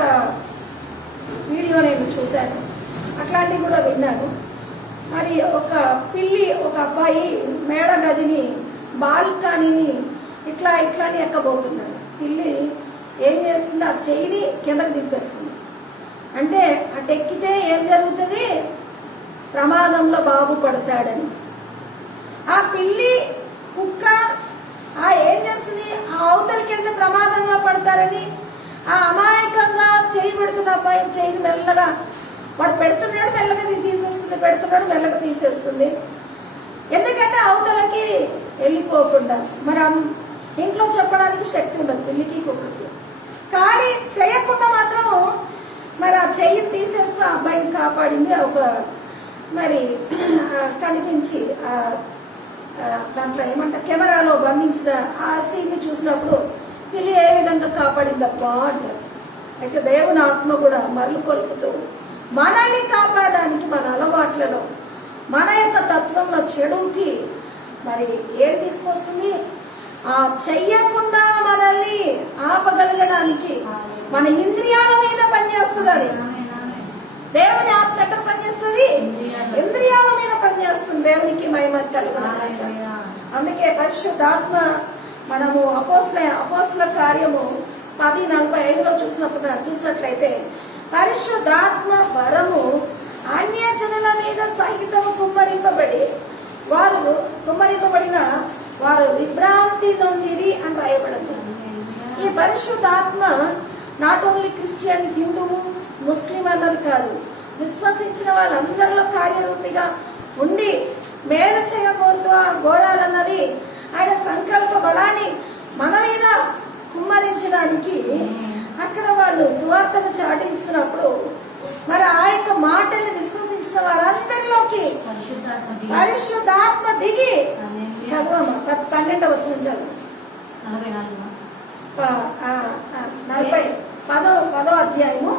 వీడియో నేను చూశాను, అట్లాంటివి కూడా విన్నాను. మరి ఒక పిల్లి, ఒక అబ్బాయి మేడ గదిని, బాల్కనీని ఇట్లాని ఎక్కబోతున్నాడు. పిల్లి ఏం చేస్తుంది, ఆ చెయ్యిని కిందకి దింపేస్తుంది. అంటే అటు ఎక్కితే ఏం జరుగుతుంది, ప్రమాదంలో బాబు పడతాడని. ఆ పిల్లి, కుక్క ఏం చేస్తుంది, ఆ అవతల కింద ప్రమాదంలో పడతారని ఆ అమాయకంగా చేయి పెడుతున్న అబ్బాయి చేయిని మెల్లగా, వాడు పెడుతున్నాడు మెల్లగా తీసేస్తుంది, పెడుతున్నాడు మెల్లగా తీసేస్తుంది. ఎందుకంటే అవతలకి వెళ్ళిపోకుండా. మరి ఇంట్లో చెప్పడానికి శక్తి ఉండదు పిల్లికి, కుక్కకి. కానీ చేయకుండా మాత్రం మరి ఆ చెయ్యి తీసేస్తూ ఆ అబ్బాయిని కాపాడింది. ఒక మరి కనిపించి దాంట్లో ఏమంటారు, కెమెరాలో బంధించిన ఆ సీన్ని చూసినప్పుడు పిల్లి ఏ విధంగా కాపాడిందబ్బా అంటారు. అయితే దేవుని ఆత్మ కూడా మరలు కొలుపుతూ మనల్ని కాపాడడానికి, మన అలవాట్లలో, మన యొక్క తత్వంలో చెడుకి మరి ఏం తీసుకొస్తుంది, ఆ చెయ్యకుండా మనల్ని ఆపగలగడానికి మన ఇంద్రియాల మీద పనిచేస్తుంది. అది దేవుని ఆత్మ ఎక్కడ పనిచేస్తుంది, ఇంద్రియాల మీద పనిచేస్తుంది. దేవునికి మహిమ కలుగును. అందుకే పరిశుద్ధాత్మ మనము అపోస్తల కార్యము 10:45 చూసినట్లయితే పరిశుద్ధాత్మ వరము అన్యజనుల మీద సహితము కుమ్మరింపబడిన వారు విభ్రాంతి నొందిరి అని రాయబడింది. ఈ పరిశుద్ధాత్మ నాట్ ఓన్లీ క్రిస్టియన్, హిందువు, ముస్లిం అన్నది కాదు, విశ్వసించిన వాళ్ళందరిలో కార్యరూపిగా ఉండి మేలు చేయకూడదు గోడాలన్నది ఆయన సంకల్ప బలాన్ని మన మీద కుమ్మరించడానికి అక్కడ వాళ్ళు సువార్తను చాటిస్తున్నప్పుడు మరి ఆ యొక్క మాటల్ని విశ్వసించిన వారందరిలోకి పరిశుద్ధాత్మ దిగి, చదవమ్మా 12వ వచనం చదువు, 10వ అధ్యాయము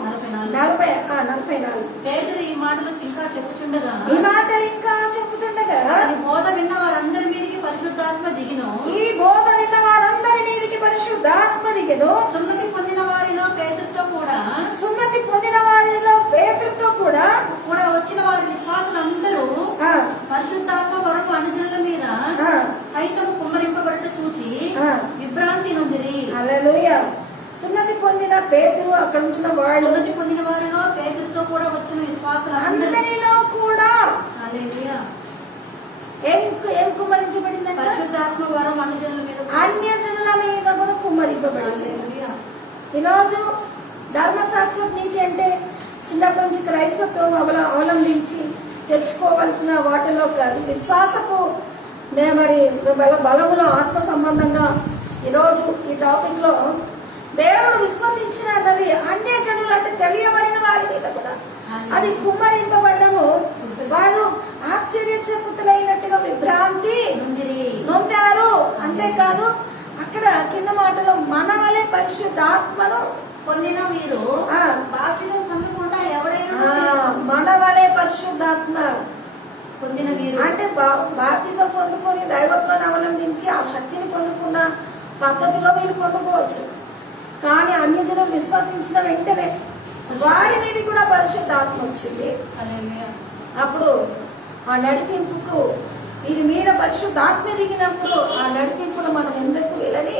44. పేతురు ఈ మాటలు ఇంకా చెప్పుచుండగా ఈ బోధ విన్న వారందరి మీదకి పరిశుద్ధాత్మ దిగిను. సున్నతి పొందిన వారిలో పేతురుతో కూడా వచ్చిన వారి విశ్వాసులందరూ పరిశుద్ధాత్మ వరకు అనుజనుల మీద సైతము కుమ్మరింపబడట చూచి విభ్రాంతి నొందిరి. హల్లెలూయా. సున్నతి పొందిన పేతురు, అక్కడ ఉంటున్న వాళ్ళు, సున్నతి పొందిన వారిలో పేతురుతో కూడా వచ్చిన విశ్వాసులు అందరిలో కూడా ఏం కుమ్మరించబడిందంటే పరిశుద్ధాత్మ వరం అన్యజనుల మీద కూడా కుమ్మరింపబడింది. ఈరోజు ధర్మశాస్త్ర నీతి అంటే చిన్నప్పటి నుంచి క్రైస్తత్వం అవలంబించి తెచ్చుకోవాల్సిన వాటిలో కాదు, విశ్వాసపు మరి బలములో ఆత్మ సంబంధంగా ఈరోజు ఈ టాపిక్ లో దేవుడు విశ్వసించిన అన్నది అన్యజనులు అంటే తెలియబడిన వారి మీద కూడా అది కుమ్మరింపబడము. వారు ఆశ్చర్యచకితులైనట్టుగా విభ్రాంతి నొందారు. అంతేకాదు అక్కడ కింద మాటలో మన వలె పరిశుద్ధాత్మను పొందిన మీరు భాషను పొందకుండా ఎవడైనా మన వలె పరిశుద్ధాత్మ పొందిన మీరు అంటే బాప్తిజం పొందుకొని దైవత్వాన్ని అవలంబించి ఆ శక్తిని పొందుకున్న పద్ధతిలో మీరు పొందుకోవచ్చు. కానీ అన్యజనులు విశ్వసించిన వెంటనే వారి మీద కూడా పరిశుద్ధాత్మ వచ్చింది. అప్పుడు ఆ నడిపింపుకు వీరి మీద పరిశుద్ధాత్మ దిగినప్పుడు ఆ నడిపింపులో మనం ఎందుకు వీళ్ళని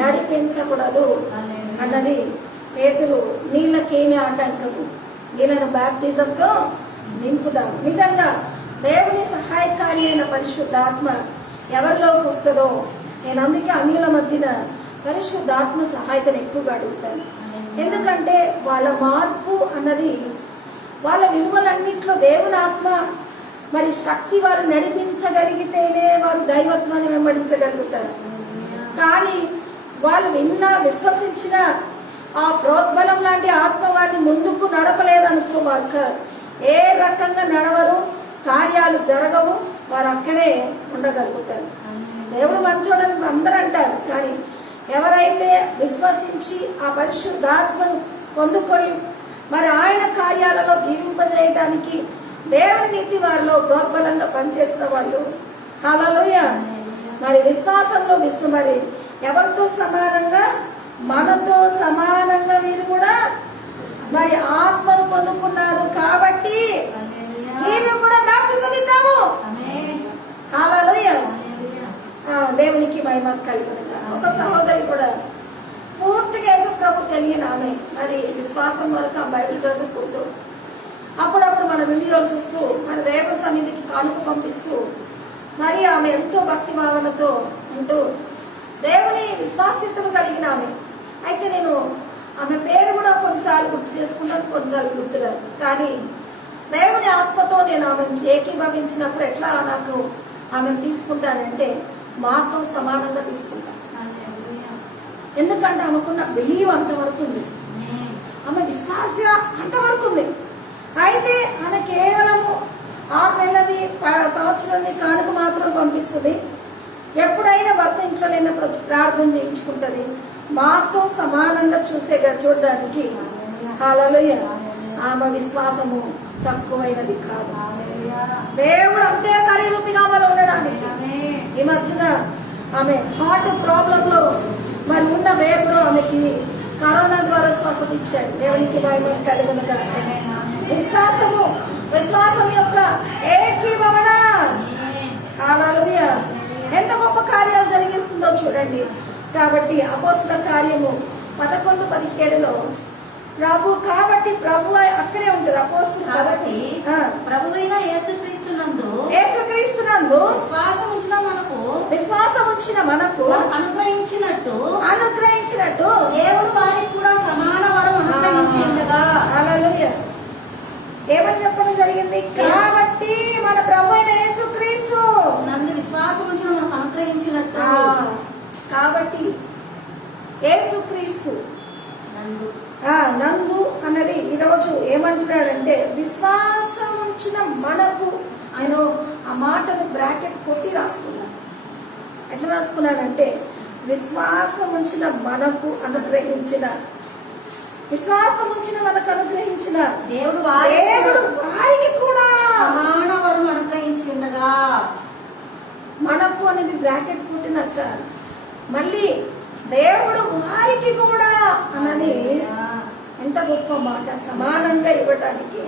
నడిపించకూడదు అన్నది పేతురు నీళ్ళకేమి ఆటంకము, వీళ్ళను బాప్తిజంతో నింపుదాం. నిజంగా దేవుని సహాయకారి అయిన పరిశుద్ధాత్మ ఎవరిలోకి వస్తుందో, నేను అందుకే అన్యుల మధ్యన పరిశుద్ధాత్మ సహాయతను ఎక్కువగా అడుగుతాను. ఎందుకంటే వాళ్ళ మార్పు అన్నది వాళ్ళ విలువలన్నింటిలో దేవుని ఆత్మ మరి శక్తి వారు నడిపించగలిగితేనే వారు దైవత్వాన్ని వెంబడించగలుగుతారు. కానీ వాళ్ళు విశ్వసించిన ఆ ప్రోద్బలం లాంటి ఆత్మ వారిని ముందుకు నడపలేదనుకో, వారు ఏ రకంగా నడవరు, కార్యాలు జరగవు, వారు అక్కడే ఉండగలుగుతారు. దేవుడు మంచోడని అందరూ అంటారు, కానీ ఎవరైతే విశ్వసించి ఆ పరిశుద్ధాత్మను పొందుకొని మరి ఆయన కార్యాలలో జీవింపజేయడానికి దేవుని నీతి వారిలో ప్రోద్బలంగా పనిచేసిన వాళ్ళు, హల్లెలూయా, మరి విశ్వాసంలో మరి ఎవరితో సమానంగా? మనతో సమానంగా వీరు కూడా మరి ఆత్మను పొందుకున్నారు కాబట్టి మీరు కూడా బాప్తిసం ఇద్దాము. హల్లెలూయా. దేవునికి మహిమ కలుగునుగా. ఒక సహోదరి కూడా పూర్తిగా యేసు ప్రభు తెలియని ఆమె మరి విశ్వాసం వరకు ఆ బైబిల్ చదువుకుంటూ అప్పుడప్పుడు మన వీడియోలు చూస్తూ మన దేవుని సన్నిధికి కానుక పంపిస్తూ మరి ఆమె ఎంతో భక్తి భావనతో ఉంటూ దేవుని విశ్వాసితులు కలిగిన ఆమె. అయితే నేను ఆమె పేరు కూడా కొన్నిసార్లు గుర్తు చేసుకున్నాను, కొన్నిసార్లు గుర్తురాదు. కానీ దేవుని ఆత్మతో నేను ఆమెను ఏకీభవించినప్పుడు ఎట్లా నాకు ఆమెను తీసుకుంటానంటే మాతో సమానంగా తీసుకుంటాను. ఎందుకంటే ఆమెకున్న బిలీవ్ అంతవరకు ఉంది, ఆమె విశ్వాస అంతవరకు ఉంది. అయితే ఆమె కేవలము 6 నెలలది సంవత్సరాన్ని కానుక మాత్రం పంపిస్తుంది. ఎప్పుడైనా భర్త ఇంట్లో లేనప్పుడు వచ్చి ప్రార్థన చేయించుకుంటది. మాతో సమానంగా చూడడానికి. హల్లెలూయా. ఆమె విశ్వాసము తక్కువైనది కాదు. దేవుడు అంతే కార్యరూపిగా ఆమెలో ఉండడానికి. ఈ మధ్యన ఆమె హార్ట్ ప్రాబ్లం లో మరి ఉన్న దేవుడు ఆమెకి కరోనా ద్వారా స్వస్థత ఇచ్చాడు. దేవునికి మహిమ కలుగునుగా. విశ్వాసం యొక్క ఏకీభవన. హల్లెలూయా. ఎంత గొప్ప కార్యాలు జరిగిస్తుందో చూడండి. కాబట్టి అపోస్తల కార్యము 11:17లో ప్రభు అక్కడే ఉంటుంది. అపోస్తలు కాబట్టి ప్రభువైన యేసుక్రీస్తునందు విశ్వాసం ఉంచిన మనకు అనుగ్రహించినట్టు దేవుడు వారికి కూడా సమాన వరం అనుగ్రహించిండగా. హల్లెలూయా. ఏమని చెప్పడం జరిగింది? కాబట్టి మన ప్రభు అయిన యేసుక్రీస్తు నందు విశ్వాసం ఉంచిన మనకు అనుగ్రహించినట్టు. కాబట్టి యేసుక్రీస్తు నందు అన్నది ఈరోజు ఏమంటున్నాడంటే విశ్వాసం ఉంచిన మనకు. ఆయన ఆ మాటను బ్రాకెట్ కొట్టి రాసుకున్నాడు. ఎట్లా రాసుకున్నాడంటే విశ్వాసం ఉంచిన మనకు అనుగ్రహించిన దేవుడు వారికి కూడా సమాన వరం అనుగ్రహించి ఉండగా. మనకు అనేది బ్రాకెట్ పుట్టినాక మళ్ళీ దేవుడు వారికి కూడా అన్నది ఎంత గొప్ప మాట. సమానంగా ఇవ్వటానికి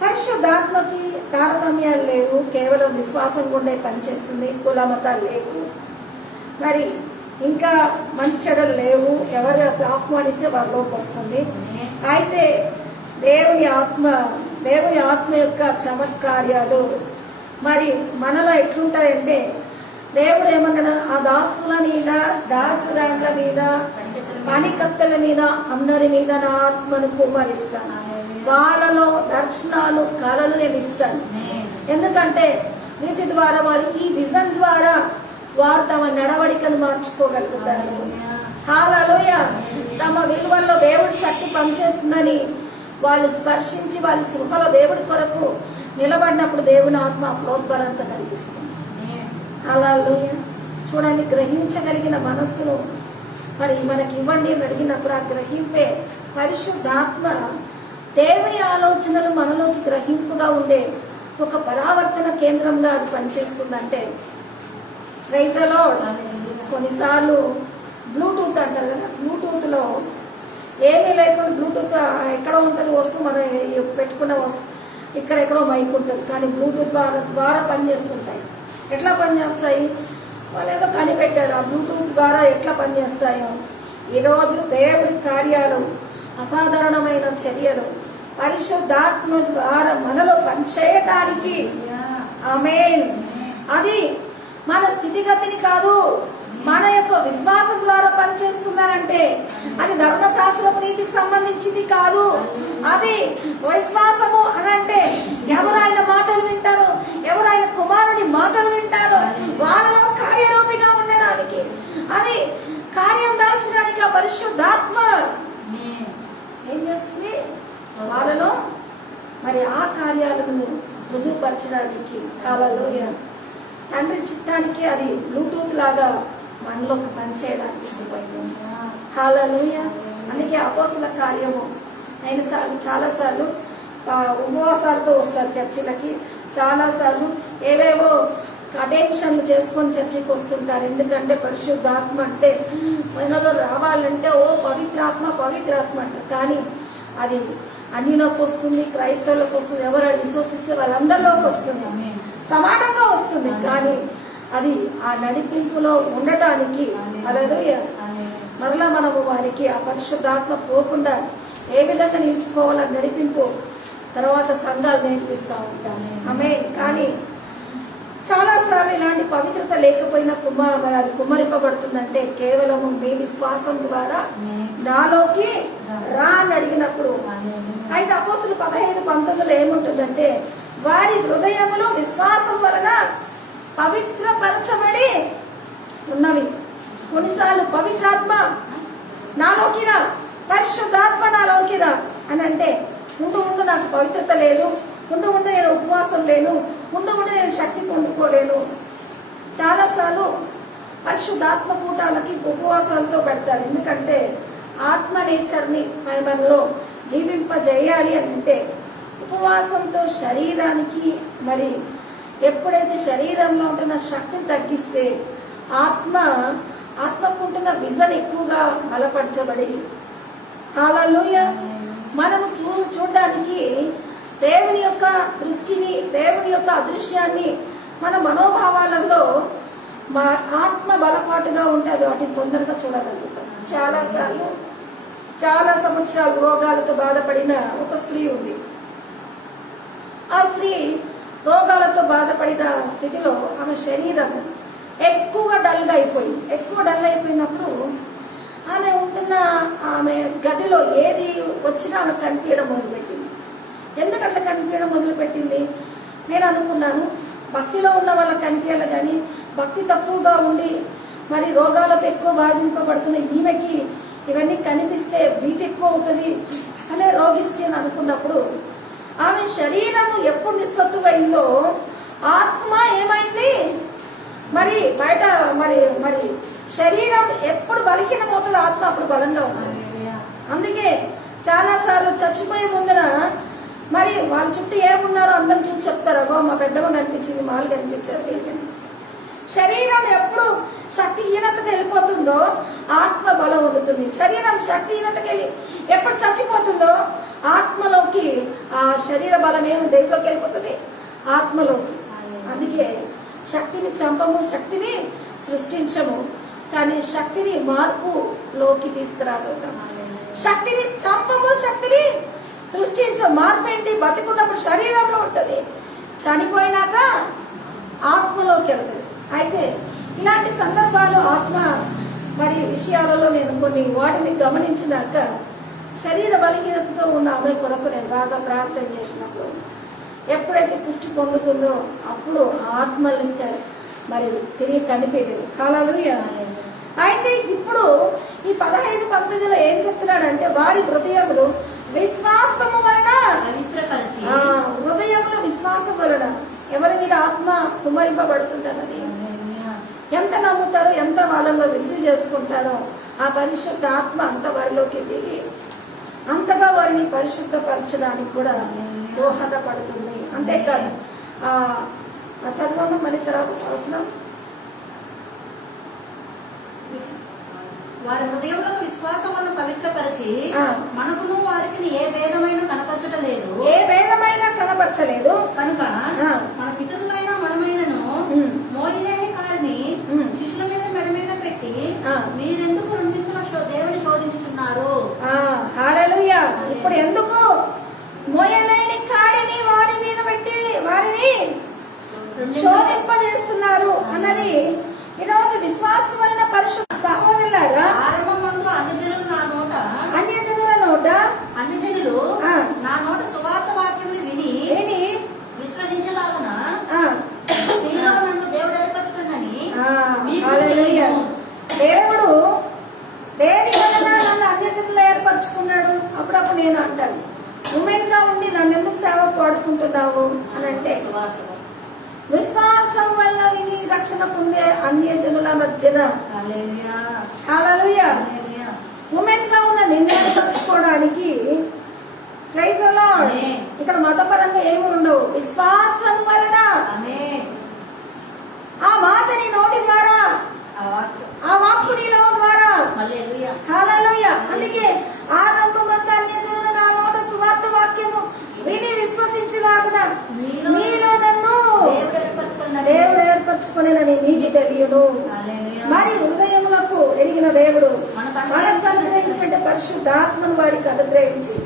పరిశుద్ధాత్మకి తారతమ్యాలు లేవు. కేవలం విశ్వాసం కూడా పనిచేస్తుంది. కుల మతాలు లేవు, మరి ఇంకా మంచి చెడలు లేవు. ఎవరు ఆహ్వానిస్తే వారిలోకి వస్తుంది. అయితే దేవుని ఆత్మ యొక్క చమత్కార్యాలు మరి మనలో ఎట్లుంటాయంటే దేవుడు ఏమన్నాడు? ఆ దాసుల మీద, దాసురాండ్ల మీద, పనికత్తెల మీద, అందరి మీద నా ఆత్మను కుమ్మరిస్తాను. వాళ్ళలో దర్శనాలు, కళలు నేను ఇస్తాను. ఎందుకంటే వీటి ద్వారా వారు ఈ విజన్ ద్వారా వారు తమ నడవడికను మార్చుకోగలుగుతారు. హల్లెలూయా. తమ విలువల్లో దేవుడి శక్తి పనిచేస్తుందని వాళ్ళు స్పర్శించి వాళ్ళ సృహలో దేవుడి కొరకు నిలబడినప్పుడు దేవుని ఆత్మ ప్రోద్బలంతో కలిగిస్తుంది. హల్లెలూయా. చూడండి, గ్రహించగలిగిన మనస్సును మరి మనకి ఇవ్వండి అని అడిగినప్పుడు ఆ గ్రహింపే పరిశుద్ధాత్మ దేవుని ఆలోచనలు మనలోకి గ్రహింపుగా ఉండే ఒక పరావర్తన కేంద్రంగా అది పనిచేస్తుందంటే ప్రైజ్ ది లార్డ్. కొన్నిసార్లు బ్లూటూత్ అంటారు కదా, బ్లూటూత్లో ఏమీ లేకుండా బ్లూటూత్ ఎక్కడ ఉంటుంది వస్తువు, మనం పెట్టుకున్న వస్తువు ఇక్కడ ఎక్కడో మైక్ ఉంటుంది, కానీ బ్లూటూత్ ద్వారా పనిచేస్తుంటాయి. ఎట్లా పనిచేస్తాయి? వాళ్ళు ఏదో కనిపెట్టారు ఆ బ్లూటూత్ ద్వారా ఎట్లా పనిచేస్తాయో. ఈరోజు దేవుడి కార్యాలు, అసాధారణమైన చర్యలు పరిశుద్ధాత్మ ద్వారా మనలో పనిచేయటానికి. ఆమేన్. అది మన స్థితిగతిని కాదు, మన యొక్క విశ్వాసం ద్వారా పనిచేస్తున్నారంటే అది ధర్మశాస్త్రపు నీతికి సంబంధించింది కాదు. అది విశ్వాసము అనంటే ఎవరు ఆయన మాటలు వింటారు, ఎవరు ఆయన కుమారుని మాటలు వింటారు, వాళ్ళలో కార్యరూపిగా ఉండడానికి, అది కార్యం దాల్చడానికి ఆ పరిశుద్ధాత్మ ఏం చేస్తుంది వాళ్ళలో, మరి ఆ కార్యాలను రుజువుపరచడానికి. హల్లెలూయా. తండ్రి చిత్తానికి అది బ్లూటూత్ లాగా మనలోకి పనిచేయడానికి ఇష్టపడుతుంది. హల్లెలూయా. అందుకే అపోస్తల కార్యము చాలాసార్లు ఉపవాసాలతో వస్తారు చర్చిలకి. చాలాసార్లు ఏవేవో అటెన్షన్లు చేసుకొని చర్చికి వస్తుంటారు. ఎందుకంటే పరిశుద్ధాత్మ అంటే మనలో రావాలంటే ఓ పవిత్రాత్మ పవిత్రాత్మ అంటారు. కానీ అది అన్నిలోకి వస్తుంది, క్రైస్తవులకు వస్తుంది, ఎవరు విశ్వసిస్తే వాళ్ళందరిలోకి వస్తుంది, సమానంగా వస్తుంది. కానీ అది ఆ నడిపింపులో ఉండటానికి హల్లెలూయా మరలా మనము వారికి ఆ పరిశుద్ధాత్మ పోకుండా ఏ విధంగా నిలుపుకోవాలని నడిపింపు తర్వాత సంఘాలు నేర్పిస్తూ ఉంటాను ఆమె. కానీ చాలాసార్లు ఇలాంటి పవిత్రత లేకపోయినా మరి అది కుమ్మరింపబడుతుందంటే కేవలం మీ విశ్వాసం ద్వారా నాలోకి రా అని అడిగినప్పుడు. అయితే అపోస్తులు 15:19 ఏముంటుందంటే వారి హృదయములో విశ్వాసం వలన పవిత్రపరచబడి ఉన్నవి. కొన్నిసార్లు పవిత్రాత్మ నాలోకి రా, పరిశుద్ధాత్మ నాలోకి రా అని అంటే ఉండు నాకు పవిత్రత లేదు, ఉండు నేను ఉపవాసం లేను, ఉండు నేను శక్తి పొందుకోలేను. చాలాసార్లు పరిశుద్ధాత్మ కూటాలకి ఉపవాసాలతో పెడతారు. ఎందుకంటే ఆత్మ నేచర్ని మనలో జీవింపజేయాలి అని అంటే ఉపవాసంతో శరీరానికి మరి ఎప్పుడైతే శరీరంలో ఉంటున్న శక్తిని తగ్గిస్తే ఆత్మకుంటున్న విజన్ ఎక్కువగా బలపరచబడి హల్లెలూయా మనము చూడడానికి దేవుని యొక్క దృష్టిని, దేవుని యొక్క అదృశ్యాన్ని మన మనోభావాలలో మా ఆత్మ బలపాటుగా ఉంటుంది, వాటిని తొందరగా చూడగలుగుతాం. చాలా సంవత్సరాలు రోగాలతో బాధపడిన ఒక స్త్రీ ఉంది. ఆ స్త్రీ రోగాలతో బాధపడిన స్థితిలో ఆమె శరీరం ఎక్కువ డల్ అయిపోయినప్పుడు ఆమె ఉంటున్న ఆమె గదిలో ఏది వచ్చినా ఆమె కనిపించడం మొదలుపెట్టింది. ఎందుకట్లా కనిపించడం మొదలుపెట్టింది? నేను అనుకున్నాను భక్తిలో ఉన్న వాళ్ళకి కనిపించాలి, కానీ భక్తి తక్కువగా ఉండి మరి రోగాలతో ఎక్కువ బాధింపబడుతున్న ఈమెకి ఇవన్నీ కనిపిస్తే భీతి ఎక్కువ అవుతుంది, అసలే రోగిస్తే అని అనుకున్నప్పుడు ఆమె శరీరము ఎప్పుడు నిస్సత్తువైందో ఆత్మ ఏమైంది మరి బయట మరి శరీరం ఎప్పుడు బలహీనమవుతుందో ఆత్మ అప్పుడు బలంగా ఉంటుంది. అందుకే చాలాసార్లు చచ్చిపోయే ముందర మరి వాళ్ళ చుట్టూ ఏమున్నారో అందరం చూసి చెప్తారు, అగో మా పెద్దగా కనిపించింది, మాలు కనిపించారు, వీళ్ళు కనిపించారు. శరీరం ఎప్పుడు శక్తిహీనతకు వెళ్ళిపోతుందో ఆత్మ బలం ఉంటుంది. శరీరం శక్తిహీనతకి వెళ్ళి ఎప్పుడు చచ్చిపోతుందో ఆత్మలోకి ఆ శరీర బలం ఏమి దేనిలోకి వెళ్ళిపోతుంది? ఆత్మలోకి. అందుకే శక్తిని చంపము, శక్తిని సృష్టించము, కానీ శక్తిని మార్పులోకి తీసుకురాగలుగుతాం. శక్తిని చంపము, శక్తిని సృష్టించము. మార్పు ఏంటి? బతికున్నప్పుడు శరీరంలో ఉంటుంది, చనిపోయినాక ఆత్మలోకి వెళ్తుంది. అయితే ఇలాంటి సందర్భాలు ఆత్మ మరి విషయాలలో నేను కొన్ని వాటిని గమనించినాక శరీర బలహీనతతో ఉన్న ఆమె కొరకు నేను బాగా ప్రార్థన చేసినప్పుడు ఎప్పుడైతే పుష్టి పొందుతుందో అప్పుడు ఆత్మలు ఇంకా మరి తిరిగి కనిపించదు. హల్లెలూయా. అయితే ఇప్పుడు ఈ 15:19 ఏం చెప్తున్నాడంటే వారి హృదయములు విశ్వాసము వలన హృదయంలో విశ్వాసం వలన ఎవరి మీద ఆత్మ కుమ్మరింపబడుతుంది అన్నది ఎంత నమ్ముతారో, ఎంత వాళ్ళలో రిసీవ్ చేసుకుంటారో ఆ పరిశుద్ధ ఆత్మ అంత వారిలోకి దిగి అంతగా వారిని పరిశుద్ధపరచడానికి కూడా దోహదపడుతుంది. అంతేకాదు చదవము మళ్ళీ తర్వాత వచనం. వారి హృదయంలో విశ్వాసం వల్ల పవిత్రపరిచి మనకును వారికి ఏ భేదమైన కనపరచలేదు, ఏ భేదమైనా కనపరచలేదు కనుక మన పితరులైన మనమైనను మోయలేని కారిని శిష్యుల మీద మెడ మీద పెట్టి మీరెందుకు రెండింటిన దేవుని శోధించుతున్నారు? హల్లెలూయా. ఇప్పుడు ఎందుకు మోయలేని కాడిని వారి మీద పెట్టి వారిని శోధింపజేస్తున్నారు అన్నది ఈరోజు విశ్వాసం వలన పరిశుద్ధ సహోదరులారా ఆరంభమందు అన్యజనులు నా నోట సువార్త వాక్యం విని విశ్వసించలాగన మీలో నన్ను దేవుడు ఏర్పరచుకున్నాని దేవుడు దేని వలన నన్ను అన్యజనులు ఏర్పరచుకున్నాడు. అప్పుడప్పుడు నేను అంటాను, ఉమెన్ గా ఉండి నన్ను ఎందుకు సేవ పాడుకుంటున్నావు అని అంటే విశ్వాసం వల్ల విని రక్షణ పొందే అన్యజనుల మధ్యన హల్లెలూయా ఉమెన్ గా ఉన్న నిర్ణయించుకోవడానికి ప్రైజ్ ది లార్డ్. ఇక్కడ మతపరంగా ఏమి ఉండవు, విశ్వాసం వలన అనుగ్రహించుకొనని నీకు తెలియను. హల్లెలూయా. మరి హృదయములకు ఎరిగిన దేవుడు మనకు మనకు అనుగ్రహించిన పరిశుద్ధాత్మను వారికి అనుగ్రహించి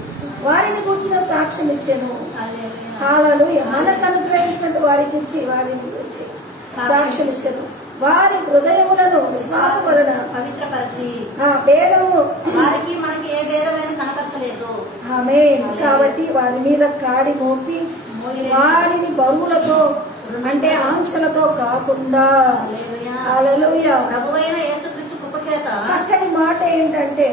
వారిని కూర్చిన సాక్ష్యం ఇచ్చెను. హల్లెలూయా. హల్లెలూయా. మనకు అనుగ్రహించినట్టు వారికి ఇచ్చి వారిని గురించి సాక్ష్యం ఇచ్చెను. వారి హృదయములను విశ్వాస వలన పవిత్రపరిచి ఆ భేదము వారికి మనకి ఏ భేదమైన కనపరచలేదు. ఆమేన్. కాబట్టి వారి మీద కాడి మోపి వారిని బరువులతో అంటే ఆంక్షలతో కాకుండా హల్లెలూయా. హల్లెలూయా. ప్రభువైన యేసుక్రీస్తు కృప చేత చక్కని మాట ఏంటంటే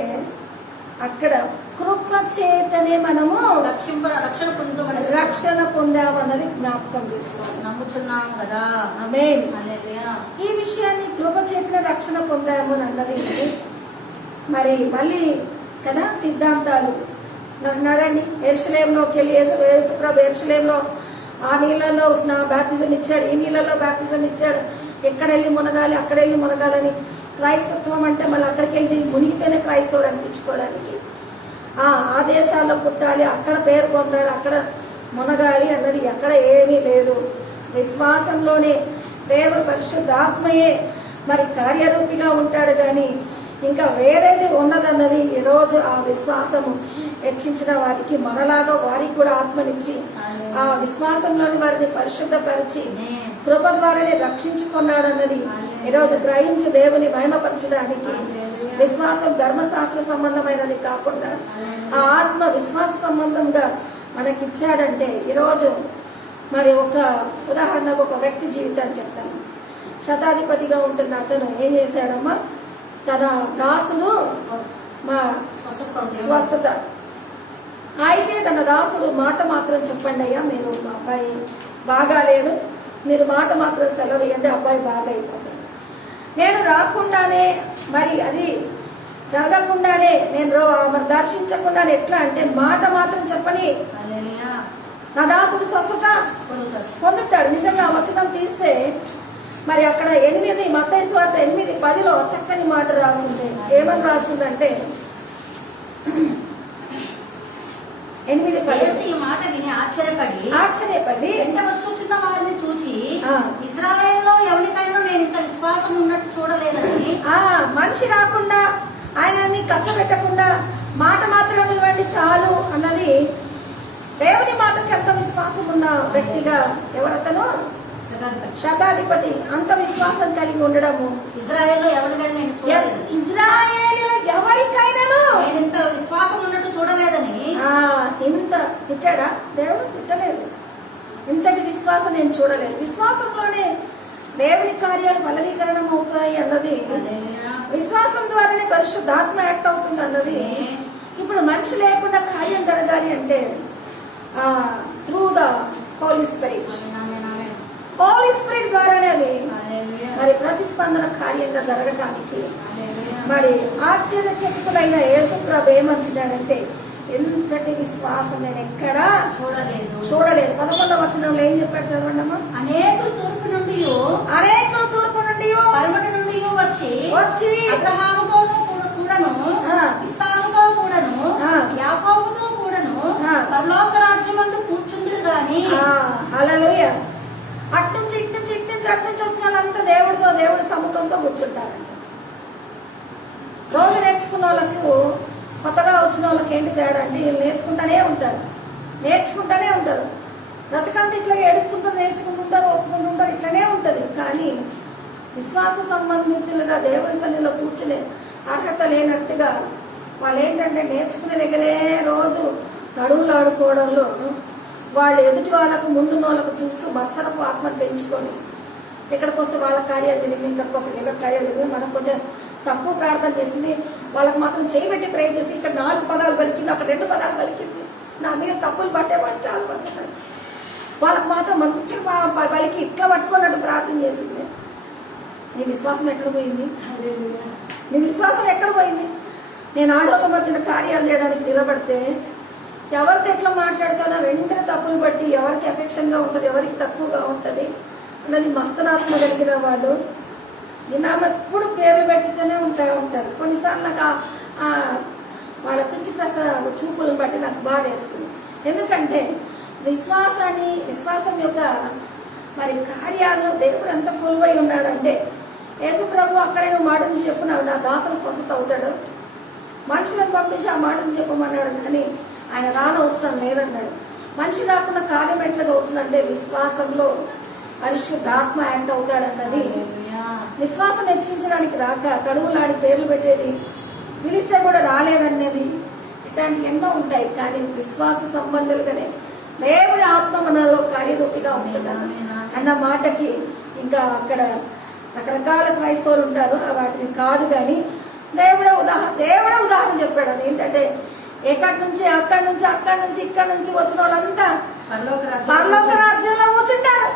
అక్కడ కృప చేతనే మనము రక్షణ పొందుమని రక్షణ పొందామన్నది జ్ఞాపకం చేసుకోవాలి. నమ్ముచున్నాము కదా. ఆమేన్. హల్లెలూయా. ఈ విషయాన్ని కృప చేతనే రక్షణ పొందాము అని అన్నది మరి మళ్ళీ కదా సిద్ధాంతాలు నడండి. ఎరుషలేంలోకి వెళ్ళి యేసుప్రభు ఎరుషలేంలో ఆ నీళ్ళలో బ్యాప్టిజం ఇచ్చాడు, ఈ నీళ్ళలో బ్యాప్టిజం ఇచ్చాడు, ఎక్కడ వెళ్ళి మునగాలి అక్కడ వెళ్ళి మునగాలని. క్రైస్తత్వం అంటే మళ్ళీ అక్కడికి వెళ్ళి మునిగితేనే క్రైస్తవుడు అనిపించుకోవడానికి ఆ దేశాల్లో పుట్టాలి, అక్కడ పేరు పొందాలి, అక్కడ మునగాలి అన్నది ఎక్కడ ఏమీ లేదు. విశ్వాసంలోనే దేవుడు పరిశుద్ధాత్మయే మరి కార్యరూపిగా ఉంటాడు కానీ ఇంకా వేరేది ఉన్నదన్నది ఈరోజు ఆ విశ్వాసము హెచ్చించిన వారికి మనలాగా వారికి కూడా ఆత్మనిచ్చి ఆ విశ్వాసంలోని వారిని పరిశుద్ధపరిచి కృప ద్వారానే రక్షించుకున్నాడన్నది ఈరోజు గ్రహించి దేవుని మహిమపరచడానికి విశ్వాసం ధర్మశాస్త్ర సంబంధమైనది కాకుండా ఆ ఆత్మ విశ్వాస సంబంధంగా మనకిచ్చాడంటే ఈరోజు మరి ఒక ఉదాహరణకు ఒక వ్యక్తి జీవితాన్ని చెప్తాను. శతాధిపతిగా ఉంటున్న అతను ఏం చేశాడమ్మా, తన దాసుడు మా స్వస్థత అయితే తన దాసుడు మాట మాత్రం చెప్పండి అయ్యా, మీరు మా అబ్బాయి బాగాలేడు, మీరు మాట మాత్రం సెలవు ఇవ్వండి, అబ్బాయి బాగా అయిపోతాడు. నేను రాకుండానే మరి అది జరగకుండానే నేను మరి దర్శించకుండానే ఎట్లా అంటే మాట మాత్రం చెప్పని హల్లెలూయా. నా దాసుడు స్వస్థత పొందుతాడు. నిజంగా ఆ వచనం తీస్తే మరి అక్కడ 8 మత్తయి సువార్త 8:10 చక్కని మాట రాస్తుంది. ఏమని రాస్తుందంటే 8:10 ఈ మాట విని ఆశ్చర్యపడి వెంట వచ్చుచున్న వారిని చూచి ఆ. ఇశ్రాయేలులో ఎవరికైనా నేను ఇంత విశ్వాసం ఉన్నట్టు చూడలేదని. మనిషి రాకుండా ఆయనని కష్టపెట్టకుండా మాట మాత్రం ఇవ్వండి చాలు అన్నది దేవుని మాటకి ఎంత విశ్వాసం ఉన్న వ్యక్తిగా ఎవరతను శతాధిపతి అంత విశ్వాసం కలిగి ఉండడము. ఇజ్రాయేల్లో ఎవరికైనా నేను చూడలేదు. ఇజ్రాయేలులో ఎవరికైనాను నేను ఇంత విశ్వాసం ఉన్నట్టు చూడలేదని. ఇంత తిట్టాడా దేవుడు? తిట్టలేదు. ఇంతటి విశ్వాసం నేను చూడలేదు. విశ్వాసంలోనే దేవుని కార్యాలు ఫలీకరణం అవుతాయి అన్నది, విశ్వాసం ద్వారానే పరిశుద్ధాత్మ యాక్ట్ అవుతుంది అన్నది. ఇప్పుడు మనిషి లేకుండా కార్యం జరగాలి అంటే through the holy spirit, holy spirit ద్వారానే అది మరి ప్రతిస్పందన కార్యంగా జరగటానికి మరి ఆశ్చర్యచకితులైన యేసుప్రభు ఏమంటున్నాడంటే ఎంతటి విశ్వాసం నేను ఎక్కడా చూడలేదు. 11వ వచనంలో ఏం చెప్పాడు చదవండి అమ్మా. అనేకులు తూర్పు నుండి పడమటి నుండి వచ్చి అబ్రహాముతోనూ కూడాను ఇస్సాకుతో కూడాను యాకోబుతో కూడాను పరలోక రాజ్యమందు కూర్చుందురు గాని. హల్లెలూయా. అట్నుంచి ఇట్నుంచి వచ్చిన వాళ్ళంతా దేవుడి సముఖంతో కూర్చుంటారంట. రోజు నేర్చుకున్న వాళ్ళకు కొత్తగా వచ్చిన వాళ్ళకి ఏంటి తేడా అంటే వీళ్ళు నేర్చుకుంటూనే ఉంటారు. బ్రతకంతా ఇట్లా ఏడుస్తుంటారు, నేర్చుకుంటుంటారు, ఒప్పుకుంటుంటారు, ఇట్లనే ఉంటుంది. కానీ విశ్వాస సంబంధితులుగా దేవుడి సన్నిధిలో కూర్చునే అర్హత లేనట్టుగా వాళ్ళు ఏంటంటే నేర్చుకునే దగ్గరే రోజు నడువులు ఆడుకోవడంలో వాళ్ళు ఎదుటి వాళ్ళకు ముందున్న వాళ్ళకు చూస్తూ బస్తరపు ఆత్మను పెంచుకొని ఇక్కడికి వస్తే వాళ్ళ కార్యాలు జరిగింది, ఇక్కడికి వస్తే వీళ్ళ కార్యాలు జరిగింది, మనకు కొంచెం తక్కువ ప్రార్థన చేసింది, వాళ్ళకి మాత్రం చేయబెట్టి ప్రేర్ చేసి ఇక్కడ 4 పదాలు పలికింది, అక్కడ 2 పదాలు పలికింది, నా మీద తప్పులు పట్టే చాలా పడుతుంది, వాళ్ళకు మాత్రం మంచిగా పలికి ఇట్లా పట్టుకున్నట్టు ప్రార్థన చేసింది. నీ విశ్వాసం ఎక్కడ పోయింది? నేను ఆడోళ్ళ మధ్యన కార్యాలు చేయడానికి నిలబడితే ఎవరితో ఎట్లా మాట్లాడతానో వెంటనే తప్పులు బట్టి ఎవరికి ఎఫెక్షన్గా ఉంటుంది, ఎవరికి తక్కువగా ఉంటుంది అన్నది మస్తనాత్మ కలిగిన వాళ్ళు దినామ ఎప్పుడు పేర్లు పెట్టుతూనే ఉంటారు. కొన్నిసార్లు నాకు వాళ్ళ పిచ్చి చూపులను బట్టి నాకు బాధ వేస్తుంది. ఎందుకంటే విశ్వాసం యొక్క మరి కార్యాల్లో దేవుడు ఎంత కొలువై ఉన్నాడంటే యేసు ప్రభు అక్కడే నువ్వు మాట నుంచి చెప్పున్నావు, నా దాసులు స్వస్థత అవుతాడు, మనుషులను పంపించి ఆ మాటను చెప్పమన్నాడు, కానీ ఆయన రానవసరం లేదన్నాడు. మనిషి రాకుండా కార్యం ఎట్లా చదువుతుందంటే విశ్వాసంలో పరిశుద్ధాత్మ యాక్ట్ అవుతాడన్నది. విశ్వాసం హెచ్చించడానికి రాక తడువులాడి పేర్లు పెట్టేది, పిలిస్తే కూడా రాలేదనేది, ఇట్లాంటి ఎన్నో ఉంటాయి. కానీ విశ్వాస సంబంధులుగానే దేవుడి ఆత్మ మనలో కార్యరూపిగా ఉంటుందా అన్న మాటకి ఇంకా అక్కడ రకరకాల క్రైస్తవులు ఉంటారు, వాటిని కాదు. కానీ దేవుడే ఉదాహరణ చెప్పాడు. అది ఏంటంటే ఎక్కడి నుంచి అక్కడి నుంచి ఇక్కడి నుంచి వచ్చిన వాళ్ళంతా పరలోక రాజ్యంలో కూర్చుంటారు.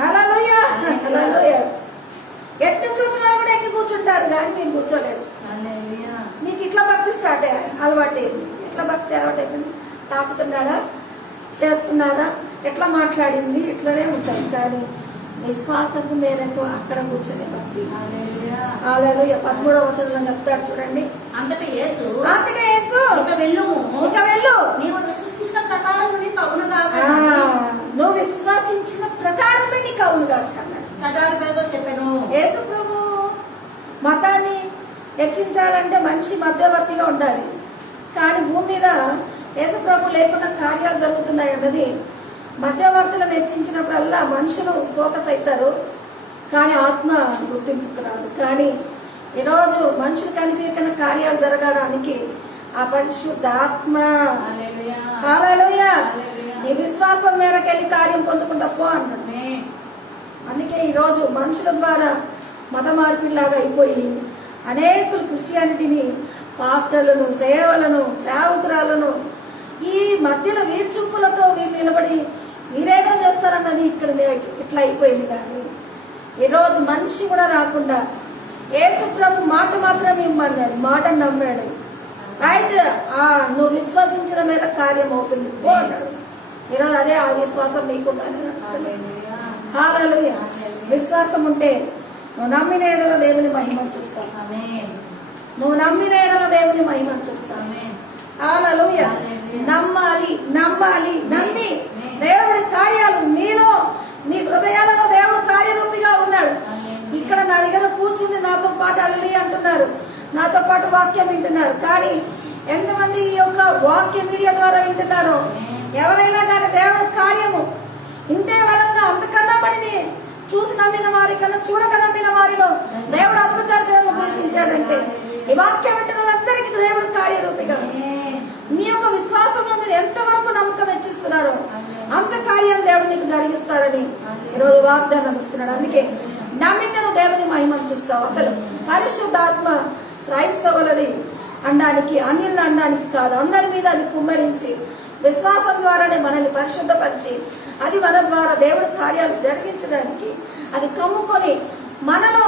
హల్లెలూయా, హల్లెలూయా. ఎటు నుంచి వచ్చిన వాళ్ళు కూడా ఎక్కి కూర్చుంటారు, కానీ మీరు కూర్చోలేరు. మీకు ఇట్లా భక్తి స్టార్ట్ అలవాటైంది, ఇట్లా భక్తి అలవాటైంది. తాపుతున్నాడా, చేస్తున్నారా, ఎట్లా మాట్లాడింది, ఇట్లనే ఉంటాయి. కానీ విశ్వాసకు మేరకు అక్కడ కూర్చునే భక్తి. హల్లెలూయా. 13వ వచనంలో చెప్తాడు చూడండి. అంతటా యేసు ఇక వెళ్ళు, నీవు విశ్వసించిన ప్రకారం నీకు అవును కాక, నువ్వు విశ్వసించిన ప్రకారమే నీకు అవును కాక అన్నాడు. సదార్థంతో చెప్పాను. యేసు ప్రభు మతాన్ని హెచ్చించాలంటే మనిషి మధ్యవర్తిగా ఉండాలి. కానీ భూమి మీద యేసు ప్రభు లేకుండా కార్యాలు జరుగుతున్నాయి అన్నది. మధ్యవర్తులను హెచ్చించినప్పుడల్లా మనుషులు ఫోకస్ అవుతారు, కానీ ఆత్మ గుర్తింపుకు రాదు. కానీ ఈరోజు మనుషులు కనిపించిన కార్యాలు జరగడానికి ఆ పరిశుద్ధ ఆత్మ, హల్లెలూయా, నీ విశ్వాసం మేరకు వెళ్ళి కార్యం పొందుకుంటా పో అన్నాడు. అందుకే ఈరోజు మనుషుల ద్వారా మత మార్పిడిలాగా అయిపోయి అనేకులు క్రిస్టియానిటీని, పాస్టర్లను, సేవకురాలను ఈ మధ్యలో వీర్చుంపులతో వీరు నిలబడి వీరేదో చేస్తారన్నది ఇక్కడ ఇట్లా అయిపోయింది. కానీ ఈరోజు మనిషి కూడా రాకుండా యేసు ప్రభు మాట మాత్రం ఇమ్మన్నాడు, మాటను నమ్మాడు. అయితే నువ్వు విశ్వసించిన మీద కార్యం అవుతుంది పో అన్నాడు. ఈరోజు అదే ఆ విశ్వాసం మీకుందని. హల్లెలూయా. విశ్వాసం ఉంటే నువ్వు నమ్మిన ఎడల దేవుని మహిమను చూస్తావు. నువ్వు నమ్మిన ఎడల దేవుని మహిమను చూస్తావు. హల్లెలూయా. నమ్మాలి, నమ్మి దేవుడి కార్యాలు నీలో, నీ హృదయాలలో దేవుడు కార్యరూపిగా ఉన్నాడు. ఇక్కడ నా దగ్గర కూర్చుని నాతో పాటు అల్లి అంటున్నారు, నాతో పాటు వాక్యం వింటున్నారు. కానీ ఎంతమంది ఈ యొక్క వాక్య మీడియా ద్వారా వింటున్నారో, ఎవరైనా కానీ దేవుడి కార్యము ఇంతే బలంగా అంతకన్నా పనిని చూసి నమ్మిన వారి కన్నా చూడక నమ్మిన వారిలో దేవుడు అద్భుతాలు చేయడం ఉద్దేశించాడంటే ఈ వాక్యం వింటున్న వాళ్ళందరికీ దేవుడు కార్యరూపిగా. మీ యొక్క విశ్వాసంలో మీరు ఎంతవరకు నమ్మకం హెచ్చిస్తున్నారో అంత కార్యాలు దేవుడు మీకు జరిగిస్తాడని ఈరోజు వాగ్దానం ఇస్తున్నాడు. అందుకే నమ్మితను దేవుని మహిమను చూస్తావు. అసలు పరిశుద్ధాత్మ క్రైస్తవులది అనడానికి, అన్యులను అనడానికి కాదు, అందరి మీద అది కుమ్మరించి విశ్వాసం ద్వారానే మనల్ని పరిశుద్ధపరిచి అది మన ద్వారా దేవుడి కార్యాలు జరిగించడానికి అది కమ్ముకొని మనలో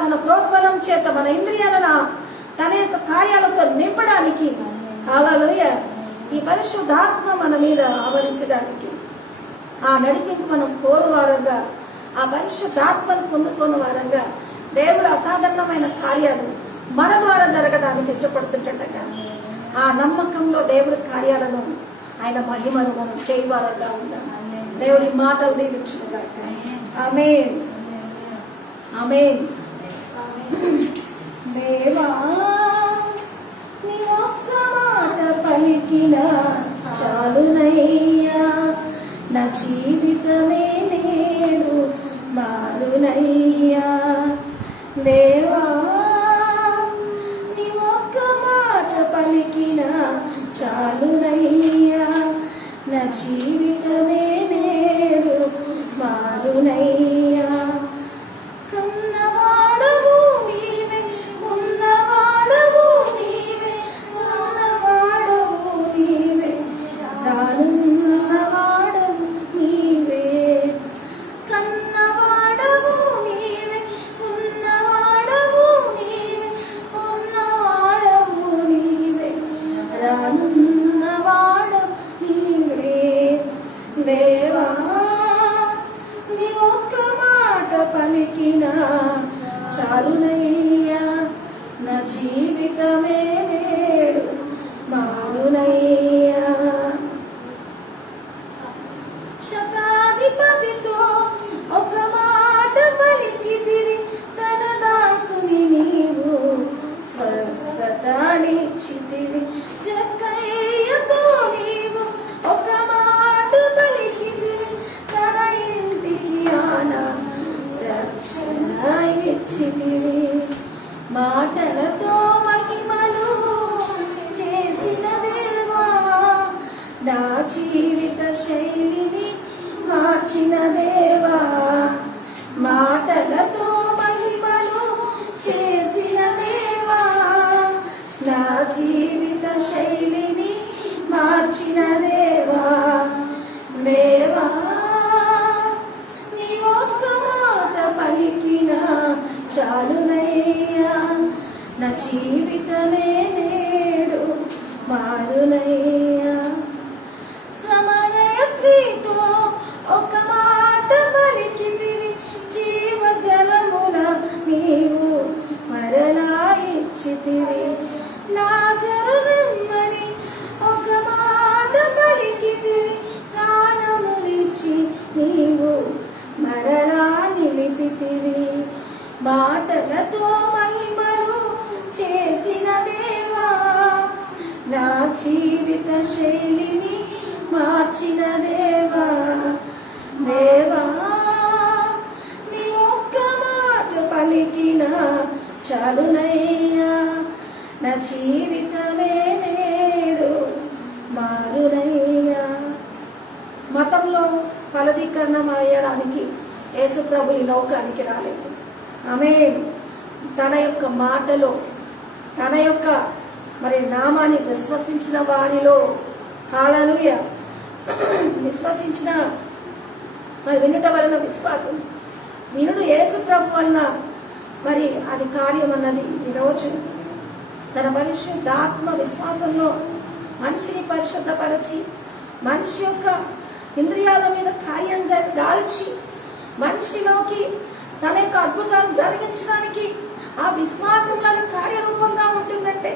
తన ప్రోద్బలం చేత మన ఇంద్రియాలను తన యొక్క కార్యాలతో నింపడానికి, హల్లెలూయా, ఈ పరిశుద్ధాత్మ మన మీద ఆవరించడానికి ఆ నడిపింపు మనం కోరు వారంగా, ఆ పరిశుద్ధాత్మను పొందుకున్న వారంగా దేవుడు అసాధారణమైన కార్యాలు మన ద్వారా జరగడానికి ఇష్టపడుతుండగా ఆ నమ్మకంలో దేవుడి కార్యాలను, ఆయన మహిమను మనం చేయవారంగా ఉందాం. దేవుడి మాటలు దీవించుగాక. ఆమేన్, ఆమేన్. దేవా నీ ఒక్క మాట పలికినా చాలునయ్యా, నా జీవితమే నేడు మారునయ్యా. దేవా నీ ఒక్క మాట పలికినా చాలునయ్యా, నా జీవితమే నేడు మారునయ్యా. కన్నవాడవు నీవే, ఉన్నవాడవు నీవే, ఉన్నవాడవు నీవే, రానున్నవాడవు నీవే. కన్నవాడవు నీవే, ఉన్నవాడవు నీవే, ఉన్నవాడవు నీవే, రానున్నవాడవు నీవే. దేవా నీ ఒక్క మాట పలికినా చాలునయ్యా, నా జీవితమే నేడు మారునయ్యా. శతాధిపతితో మార్చిన దేవా, మాటలతో మహిమను చేసిన దేవా, నా జీవిత శైలిని మార్చిన దేవా, దేవా నీ ఒక్క మాట పలికిన చాలునయ్యా, నా జీవితమే నేడు మారునయ్యా. శ్రమణయ స్త్రీతో ఒక మాట పలికితివి, జీవజలముల నీవు మరలా ఇచ్చితివి. లాజరునెమ్మని ఒక మాట పలికితివి, ప్రాణమునిచ్చి నీవు మరలా నిలిపితివి. మాటలతో మహిమలు చేసిన దేవా, నా జీవిత శైలిని మార్చిన దేవా, దేవా నీ ఒక్క మాట పలికిన చాలునయ్యా, నా జీవితమే నేడు మారునయ్యా. మతంలో ఫలదీకరణం అయ్యడానికి యేసు ప్రభు ఈ లోకానికి రాలేదు. ఆమేన్. తన యొక్క మాటలో తన యొక్క నామాన్ని విశ్వసించిన వారిలో, హల్లెలూయా, విశ్వసించిన వినుట వలన విశ్వాసం, వినుడు యేసు ప్రభు వలన అది కార్యం అన్నది ఈరోజు తన పరిశుద్ధాత్మ విశ్వాసంలో మనిషిని పరిశుద్ధపరచి, మనిషి యొక్క ఇంద్రియాల మీద కార్యం దాల్చి, మనిషిలోకి తన యొక్క అద్భుతాన్ని జరిగించడానికి ఆ విశ్వాసంలో కార్యరూపంగా ఉంటుందంటే,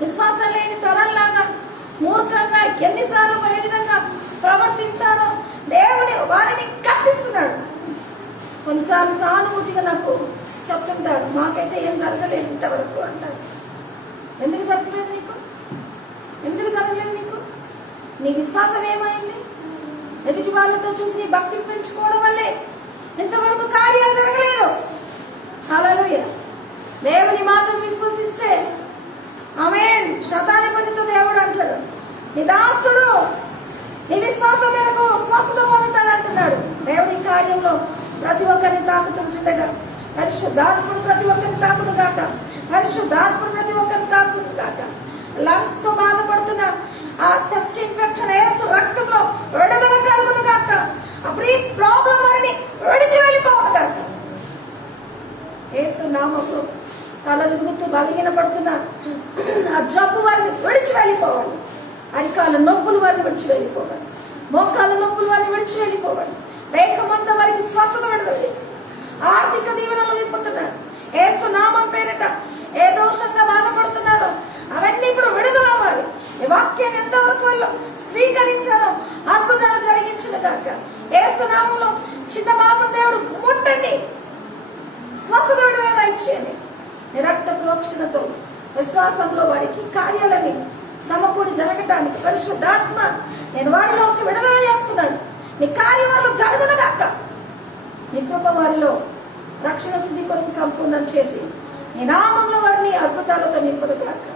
విశ్వాసం లేని తరంలాగా మూర్ఖంగా ఎన్నిసార్లు ఏ విధంగా ప్రవర్తించారో దేవుని వారిని కత్తిస్తున్నాడు. కొన్నిసార్లు సానుభూతిగా నాకు చెప్తుంటారు, మాకైతే ఏం జరగలేదు ఇంతవరకు అంటారు. ఎందుకు జరగలేదు నీకు? ఎందుకు జరగలేదు నీకు? నీ విశ్వాసం ఏమైంది? ఎదుటి వాళ్ళతో చూసి నీ భక్తిని పెంచుకోవడం వల్లే ఇంతవరకు కార్యాలు జరగలేదు. హల్లెలూయా. దేవుని మాటను విశ్వసిస్తే ఆమేన్, శతాధిపతితో దేవుడు అంటాడు, నీ దాసుడు నీ విశ్వాసం మేరకు స్వస్థత పొందుతాడు అంటున్నాడు. దేవుని కార్యంలో ప్రతి ఒక్కరిని తాకుతుంటుండగా పరిశుద్ధాత్ముడు ప్రతి ఒక్కరిని తాకుడు కాక, పరిశుద్ధాత్ముడు ప్రతి ఒక్కరిని తాకుడు కాక. లంగ్స్ తో బాధపడుతున్న ఆ చెస్ట్ ఇన్ఫెక్షన్ యేసు రక్తంలో విడుదల కలుగును కాక, అప్పుడు ఈ ప్రాబ్లం వారిని విడిచి వెళ్ళిపోవను కాక. యేసు నామములో తల విరుగుతూ బలహీన పడుతున్న ఆ జబ్బు వారిని విడిచి వెళ్ళిపోవాలి. అరికాల నొప్పులు వారిని విడిచి వెళ్ళిపోవాలి. మోకాల నొప్పులు వారిని విడిచి వెళ్ళిపోవాలి. దేహమంతా వారికి స్వస్థత విడుదల చేసి ఆర్థిక దీవెనలు విప్పుతున్నారు. యేసు నామం పేరిట ఏ దోషంగా బాధపడుతున్నారో అవన్నీ ఇప్పుడు విడుదల అవ్వాలి. ఈ వాక్యాన్ని ఎంతవరకు వాళ్ళు స్వీకరించారో అద్భుతాలు జరిగించిన కాక. యేసు నామంలో చిన్న బాబు దేవుడు ముట్టండి, స్వస్థత విడుదల ఇచ్చేయండి. రక్త ప్రోక్షణతో విశ్వాసంలో వారికి కార్యాలని సమకూడి జరగటానికి పరిశుద్ధాత్మ నేను వారిలోకి విడుదల చేస్తున్నాను. మీ కార్యాలు జరుగునగాక. మీ కృప వారిలో రక్షణ సిద్ధి కొరకు సంపూర్ణం చేసి నీ నామంలో వారిని అద్భుతాలతో నింపుడుగాక.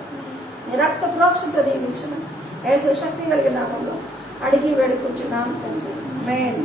నీ రక్త ప్రోక్షణతో దీవించను యేసు శక్తి కలిగిన నామంలో అడిగి వేడుకుంటున్నాను తండ్రి. ఆమేన్.